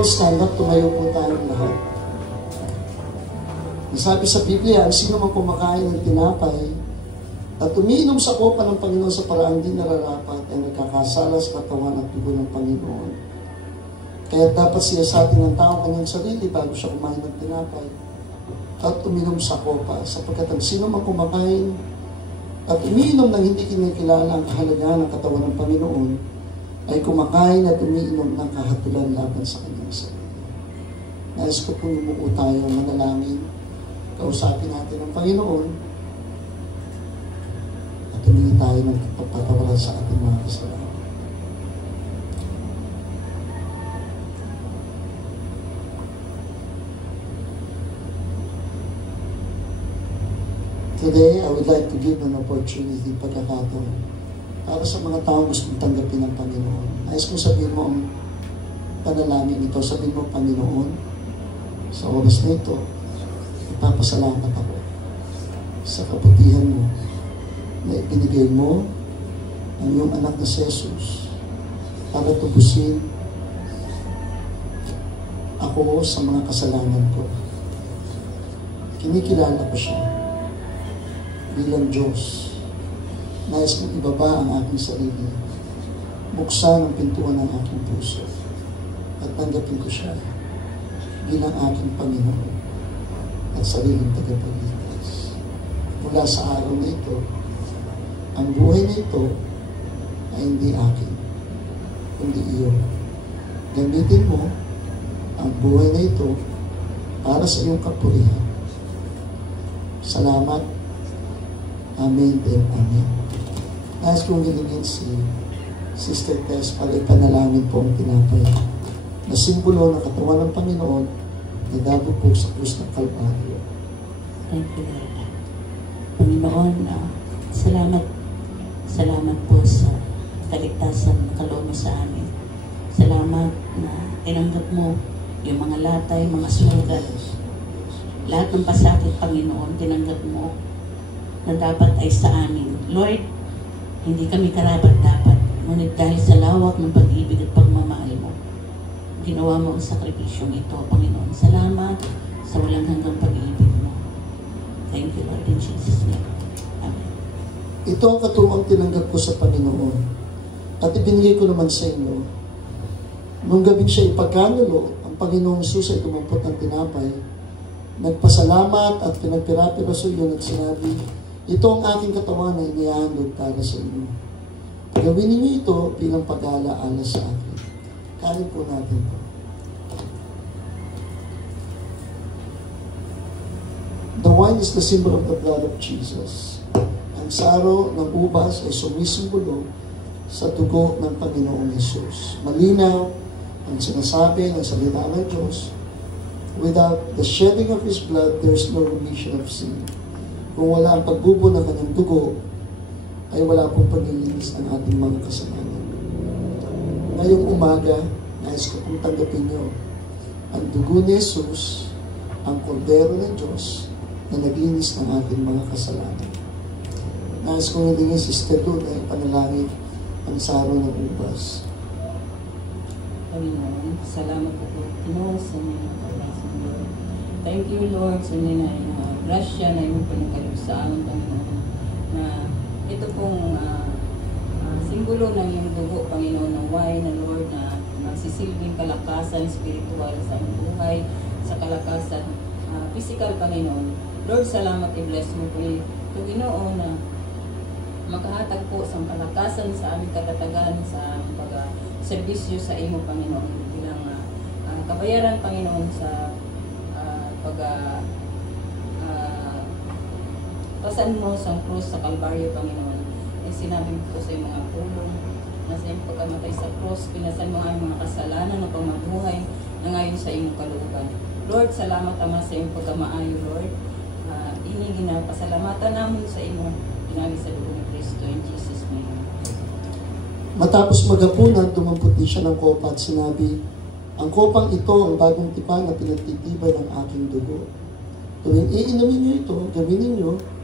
all stand up, tumayo po tayong lahat. Sabi sa Biblia, ang sino man kumakain ng tinapay at umiinom sa kopa ng Panginoon sa paraang di nararapat ay nagkakasala sa katawan at dugo ng Panginoon. Kaya dapat siya sa atin ng tao kanyang sarili bago siya kumain ng tinapay at uminom sa kopa, sapagkat ang sino man kumakain at umiinom ng hindi kinikilala ang kahalagahan ng katawan ng Panginoon ay kumakain at umiinom ng kahatulan laban sa kanyang sarili. Nais ko pong lumuko tayo, manalangin, kausapin natin ang Panginoon at humingi tayo ng pagpatawaran sa ating mga kasalanan. Today, I would like to give an opportunity, pagkakataon, para sa mga tao gustong tanggapin ng Panginoon. Nais kong sabihin mo ang panalangin ito. Sabihin mo, Panginoon, sa oras na ito, ipapasalamat ako sa kabutihan mo na ipinigay mo ang iyong anak na si Jesus para tubusin ako sa mga kasalanan ko. Kinikilala ko siya bilang Diyos. Nais kong ibaba ang aking sarili, buksan ang pintuan ng aking puso, at tanggapin ko siya bilang aking Panginoon at sariling tagapagligtas. Mula sa araw na ito, ang buhay na ito ay hindi akin, kundi iyo. Gamitin mo ang buhay na ito para sa iyong kapurihan. Salamat. Amen and Amen. Nais kong hilingin si Sister Tess para ipanalangin po ang tinapay na simbolo ng katawan ng Panginoon na dabo po sa krus ng Kalbaryo. Thank you, Lord. Panginoon, salamat po sa kaligtasan na kaloob mo sa amin. Salamat na tinanggap mo yung mga latay, mga sugat. Lahat ng pasakit, Panginoon, tinanggap mo na dapat ay sa amin. Lord, hindi kami karapat-dapat, ngunit dahil sa lawak ng pag-ibig at pagmamahal mo, ginawa mo ang sakripisyong ito, Panginoon. Salamat sa walang hanggang pag-ibig mo. Thank you, Lord, in Jesus' name. Amen. Ito ang katuwang tinanggap ko sa Panginoon at ibinigay ko naman sa inyo. Nung gabing siya ipagkanulo, ang Panginoong Jesus ay dumampot ng tinapay, nagpasalamat at pinagpira-pira sa iyo at sinabi, ito ang aking katawan na inihandog para sa inyo. Gawin ninyo ito bilang pag-aalaala sa akin. Kanin po natin po. The wine is the symbol of the blood of Jesus. Ang saro ng ubas ay sumisimbolo sa dugo ng Panginoong Yesus. Malinaw ang sinasabi ng salita ng Diyos. Without the shedding of His blood, there is no remission of sin. Kung wala ang pagbubo ng kanyang dugo, ay wala pong paglilinis ng ating mga kasalanan. Ngayong umaga, nais ko pong tanggapin niyo ang dugo ni Jesus, ang kordero ng Diyos, na naglinis ng ating mga kasalanan. Nais kong hilingin si Sister Luna ay panalangin ang saro ng ubas. Panginoon, salamat po po. Pinoon sa mga kawasan, Lord. Thank you, Lord, sa mga grasya na iyong pinagkalog sa amin, Panginoon, na ito pong simbolo ng iyong dugo, Panginoon, ng wine na Lord, na magsisilbing kalakasan spiritual sa aming buhay, sa kalakasan physical, Panginoon. Lord, salamat, i-bless mo po ito, Ginoo, na makahatag po sa kalakasan sa aming katatagan, sa aming pag-serbisyo sa imo, Panginoon, bilang kabayaran, Panginoon, sa pasan mo sa krus sa Kalbaryo, Panginoon. Ay sinabi mo po sa iyong mga pulong na sa iyong pagkamatay sa krus, pinasan mo ang mga kasalanan ng pamabuhay na ngayon sa iyong kalooban. Lord, salamat Ama sa iyong pagkamaayo, Lord. Ini ginapasalamatan namin sa imo, ginagi sa dugo ni Kristo, in Jesus' name. Matapos magapunan, dumampot din siya ng kopa at sinabi, ang kopang ito ang bagong tipan na pinagtitibay ng aking dugo. Tuwing iinumin niyo ito, gawin ninyo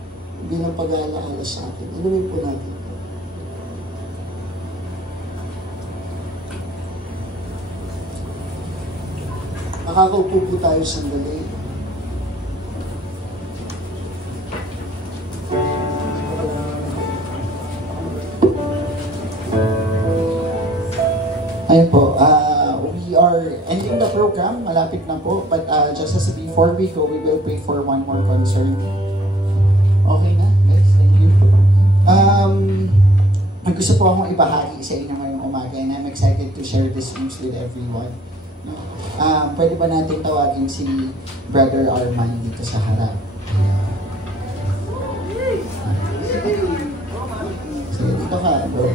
bilang pag-aalaala sa akin. Inumin po natin ito. makakaupo po tayo sandali. Ayun po, we are ending the program, malapit na po, but just as before we go, we will pray for one more concern. Okay na, guys, thank you. Gusto po akong ibahagi sa inyo ngayong umaga, and I'm excited to share this news with everyone. No? Pwede ba natin tawagin si Brother Arman dito sa harap? So, dito ka, bro.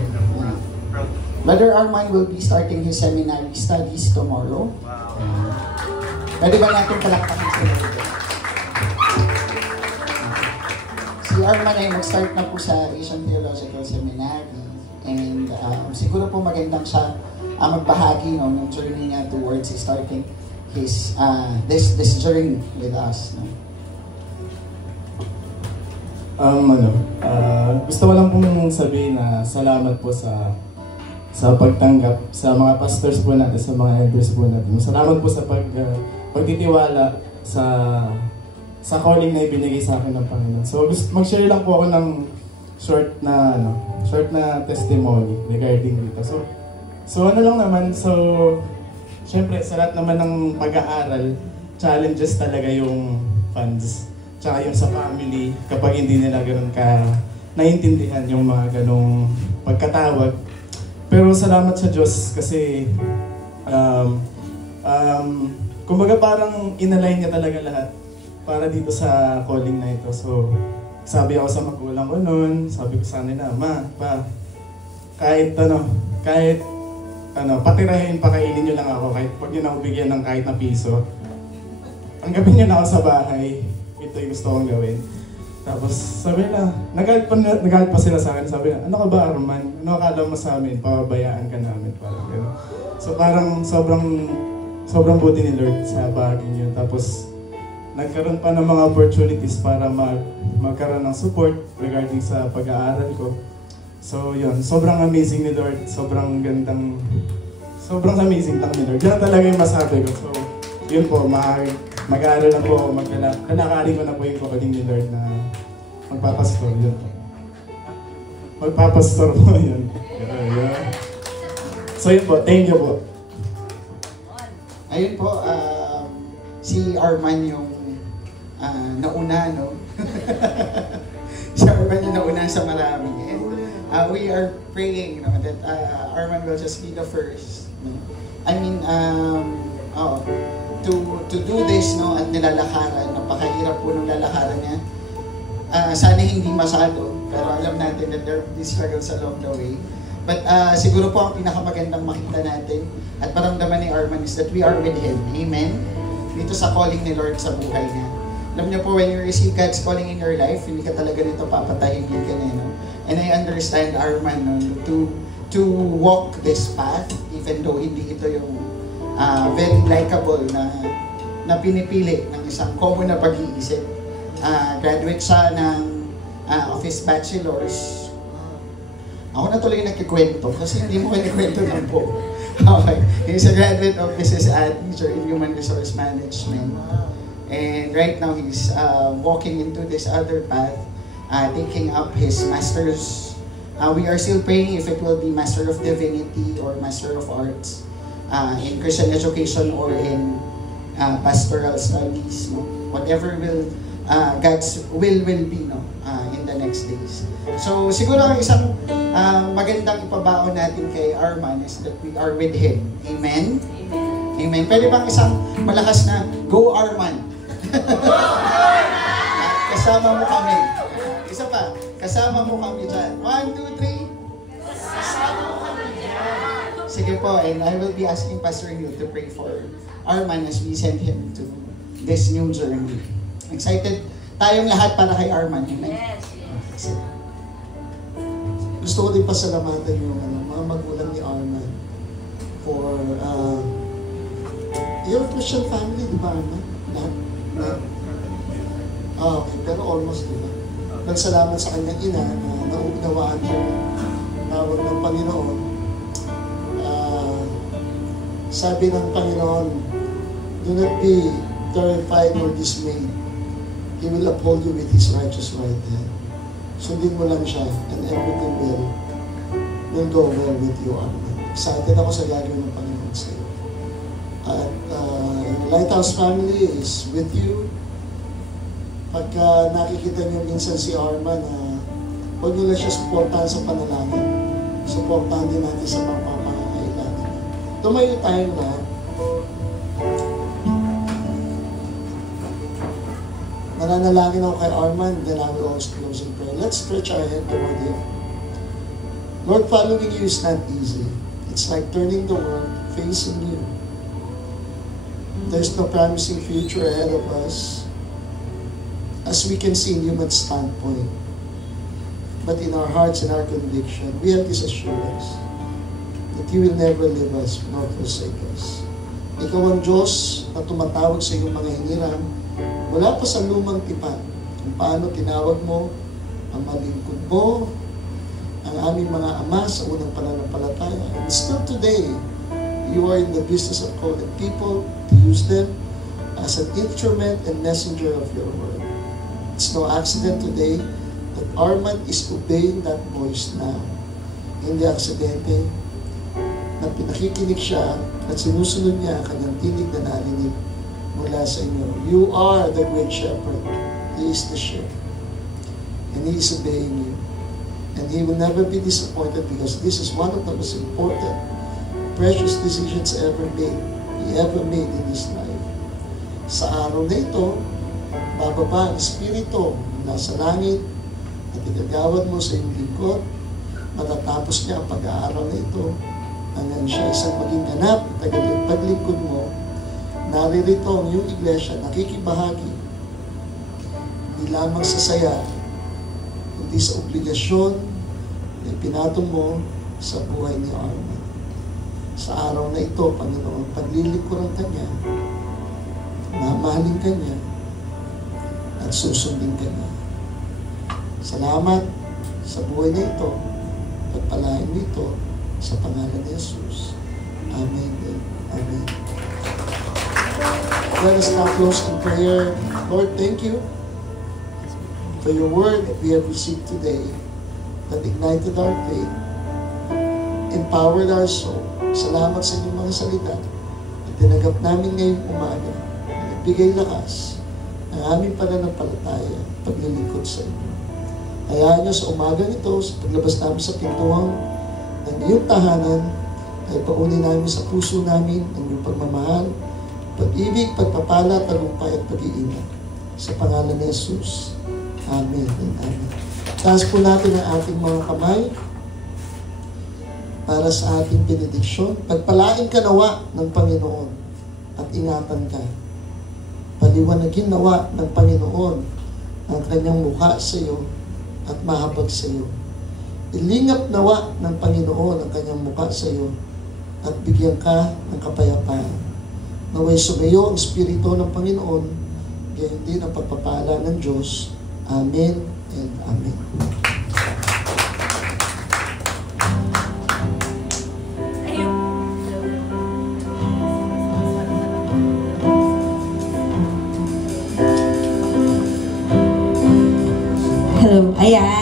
Brother Arman will be starting his seminary studies tomorrow. Pwede ba natin palakpakin sa Lord? Si Arman ay mag-start na po sa Asian Theological Seminary. And siguro po magandang siya magbahagi ng journey niya towards starting his this journey with us. No? Gusto ko lang pong sabihin na salamat po sa pagtanggap sa mga pastors po natin, sa mga elders po natin. Salamat po sa pagtitiwala sa calling na ibinigay sa akin ng Panginoon. So mag-share lang po ako ng short na testimony regarding dito. So ano lang naman, syempre sa lahat naman ng pag-aaral, challenges talaga yung funds, tsaka yung sa family kapag hindi nila ganoon ka naiintindihan yung mga ganong pagkatawag. Pero salamat sa Diyos kasi kumbaga parang inalign niya talaga lahat para dito sa calling na ito. So sabi ako sa magulang ko noon, sabi ko sa kanila, Ma, Pa, kahit patirahin, pakainin niyo lang ako, kahit pag niyo na ako bigyan ng kahit na piso, tanggapin niyo na ako sa bahay, ito yung gusto kong gawin. Tapos sabi na, nagalit pa sila sa akin, sabi na, ano ka ba Arman? Ano akala mo sa amin? Pababayaan ka namin, parang gano'n. So parang sobrang buti ni Lord sa bagay niyo. Tapos nagkaroon pa ng mga opportunities para magkaroon ng support regarding sa pag-aaral ko. So yun, sobrang amazing ni Lord, sobrang amazing lang ni Lord. Yan talaga yung masabi ko. So yun po, mag-aaral na po, kalakarin ko na po yung calling ni Lord na magpapastor. Yun po. Magpapastor po yun. Yeah. So yun po, thank you po. Ayun po, si Arman yung nauna, no? Si Arman yung nauna sa marami. And we are praying, no, that Arman will just be the first. No? I mean, to do this, no, at nilalakaran, napakahirap po nung lalakaran niya. Sana hindi masyado, pero alam natin that there will be struggles along the way. But siguro po ang pinakamagandang makita natin at maramdaman ni Arman is that we are with Him. Amen? Dito sa calling ni Lord sa buhay niya. Alam niyo po, when you receive God's calling in your life, hindi ka talaga nito papatahimik ka na, no? And I understand Arman, no, to walk this path, even though hindi ito yung very likable na pinipili ng isang common na pag-iisip. Graduate siya of his bachelor's. Ako na tuloy nagkikwento kasi hindi mo kinikwento lang po. Okay. He's a graduate of Business Admin in Human Resource Management. And right now he's walking into this other path, taking up his master's. We are still praying if it will be Master of Divinity or Master of Arts in Christian education or in pastoral studies. No? Whatever will God's will be, no, in the next days. So siguro ang isang magandang ipabaon natin kay Arman is that we are with Him. Amen? Amen. Amen. Pwede bang isang malakas na Go Arman? Kasama mo kami. Isa pa, kasama mo kami dyan. 1, 2, 3. Kasama mo kami dyan. Sige po, and I will be asking Pastor Hugh to pray for Arman as we send him to this new journey. Excited tayong lahat para kay Arman. Amen? Yes. Gusto ko din pasalamatan yung mga magulang ni Arman for your Christian family, di ba Arman? Lahat? Okay, pero almost, di ba? Nagsalamat sa kanyang ina na nauunawaan yung tawag ng Panginoon. Sabi ng Panginoon, Do not be terrified or dismayed. He will uphold you with His righteous right hand. Sundin mo lang siya and everything will go well with you. Excited ako sa gagawin ng Panginoon sa iyo. At yung Lighthouse family is with you. Pagka nakikita niyo minsan si Arma na huwag niyo lang siya supportahan sa panalangin. Supportahan din natin sa mga pangangailangan. Tumayo tayong lahat. Mananalangin ako kay Arman, then I will also close in prayer. Let's stretch our head toward Him. Lord, following you is not easy. It's like turning the world facing you. There's no promising future ahead of us, as we can see in human standpoint. But in our hearts and our conviction, we have this assurance that you will never leave us nor forsake us. Ikaw ang Diyos na tumatawag sa iyong mga hiniram mula pa sa lumang tipan, kung paano tinawag mo ang malingkod mo, ang aming mga ama sa unang pananampalataya. And still today, you are in the business of calling people to use them as an instrument and messenger of your word. It's no accident today that Arman is obeying that voice now. Hindi aksidente na pinakikinig siya at sinusunod niya ang kanyang tinig na narinig mula sa inyo. You are the great shepherd. He is the shepherd. And He is obeying you. And He will never be disappointed because this is one of the most important, precious decisions He ever made in His life. Sa araw na ito, bababa ang Espiritu nasa langit at igagawad mo sa iyong lingkod. Matatapos niya ang pag-aaral na ito hanggang siya isang maging ganap at paglingkod mo. Naririto ang iyong iglesia, nakikibahagi hindi lamang sa saya, kundi sa obligasyon na pinatong mo sa buhay ni Arman. Sa araw na ito, Panginoon, paglilingkuran ka niya, mamahalin ka niya, at susundin ka niya. Salamat sa buhay na ito, pagpalain mo ito sa pangalan ni Jesus. Amen. Amen. Let us now close in prayer. Lord, thank you for your word that we have received today that ignited our faith, empowered our soul. Salamat sa inyong mga salita at tinanggap namin ngayong umaga. Nagbigay lakas ang aming pananampalataya, paglilingkod sa inyo. Hayaan niyo sa umaga nito, sa paglabas namin sa pintuang ng iyong tahanan, ay paunin namin sa puso namin ang iyong pagmamahal, pag-ibig, pagpapala, tagumpay at pag-iingat. Sa pangalan ni Jesus. Amen and amen. Taas po natin ang ating mga kamay para sa ating benediksyon. Pagpalain ka nawa ng Panginoon at ingatan ka. Paliwanagin nawa ng Panginoon ang kanyang mukha sa iyo at mahabag sa iyo. Ilingap nawa ng Panginoon ang kanyang mukha sa iyo at bigyan ka ng kapayapaan. Naway sumayo ang Espiritu ng Panginoon, gayon din ang pagpapala ng Diyos. Amen and amen. Hello. Ayan.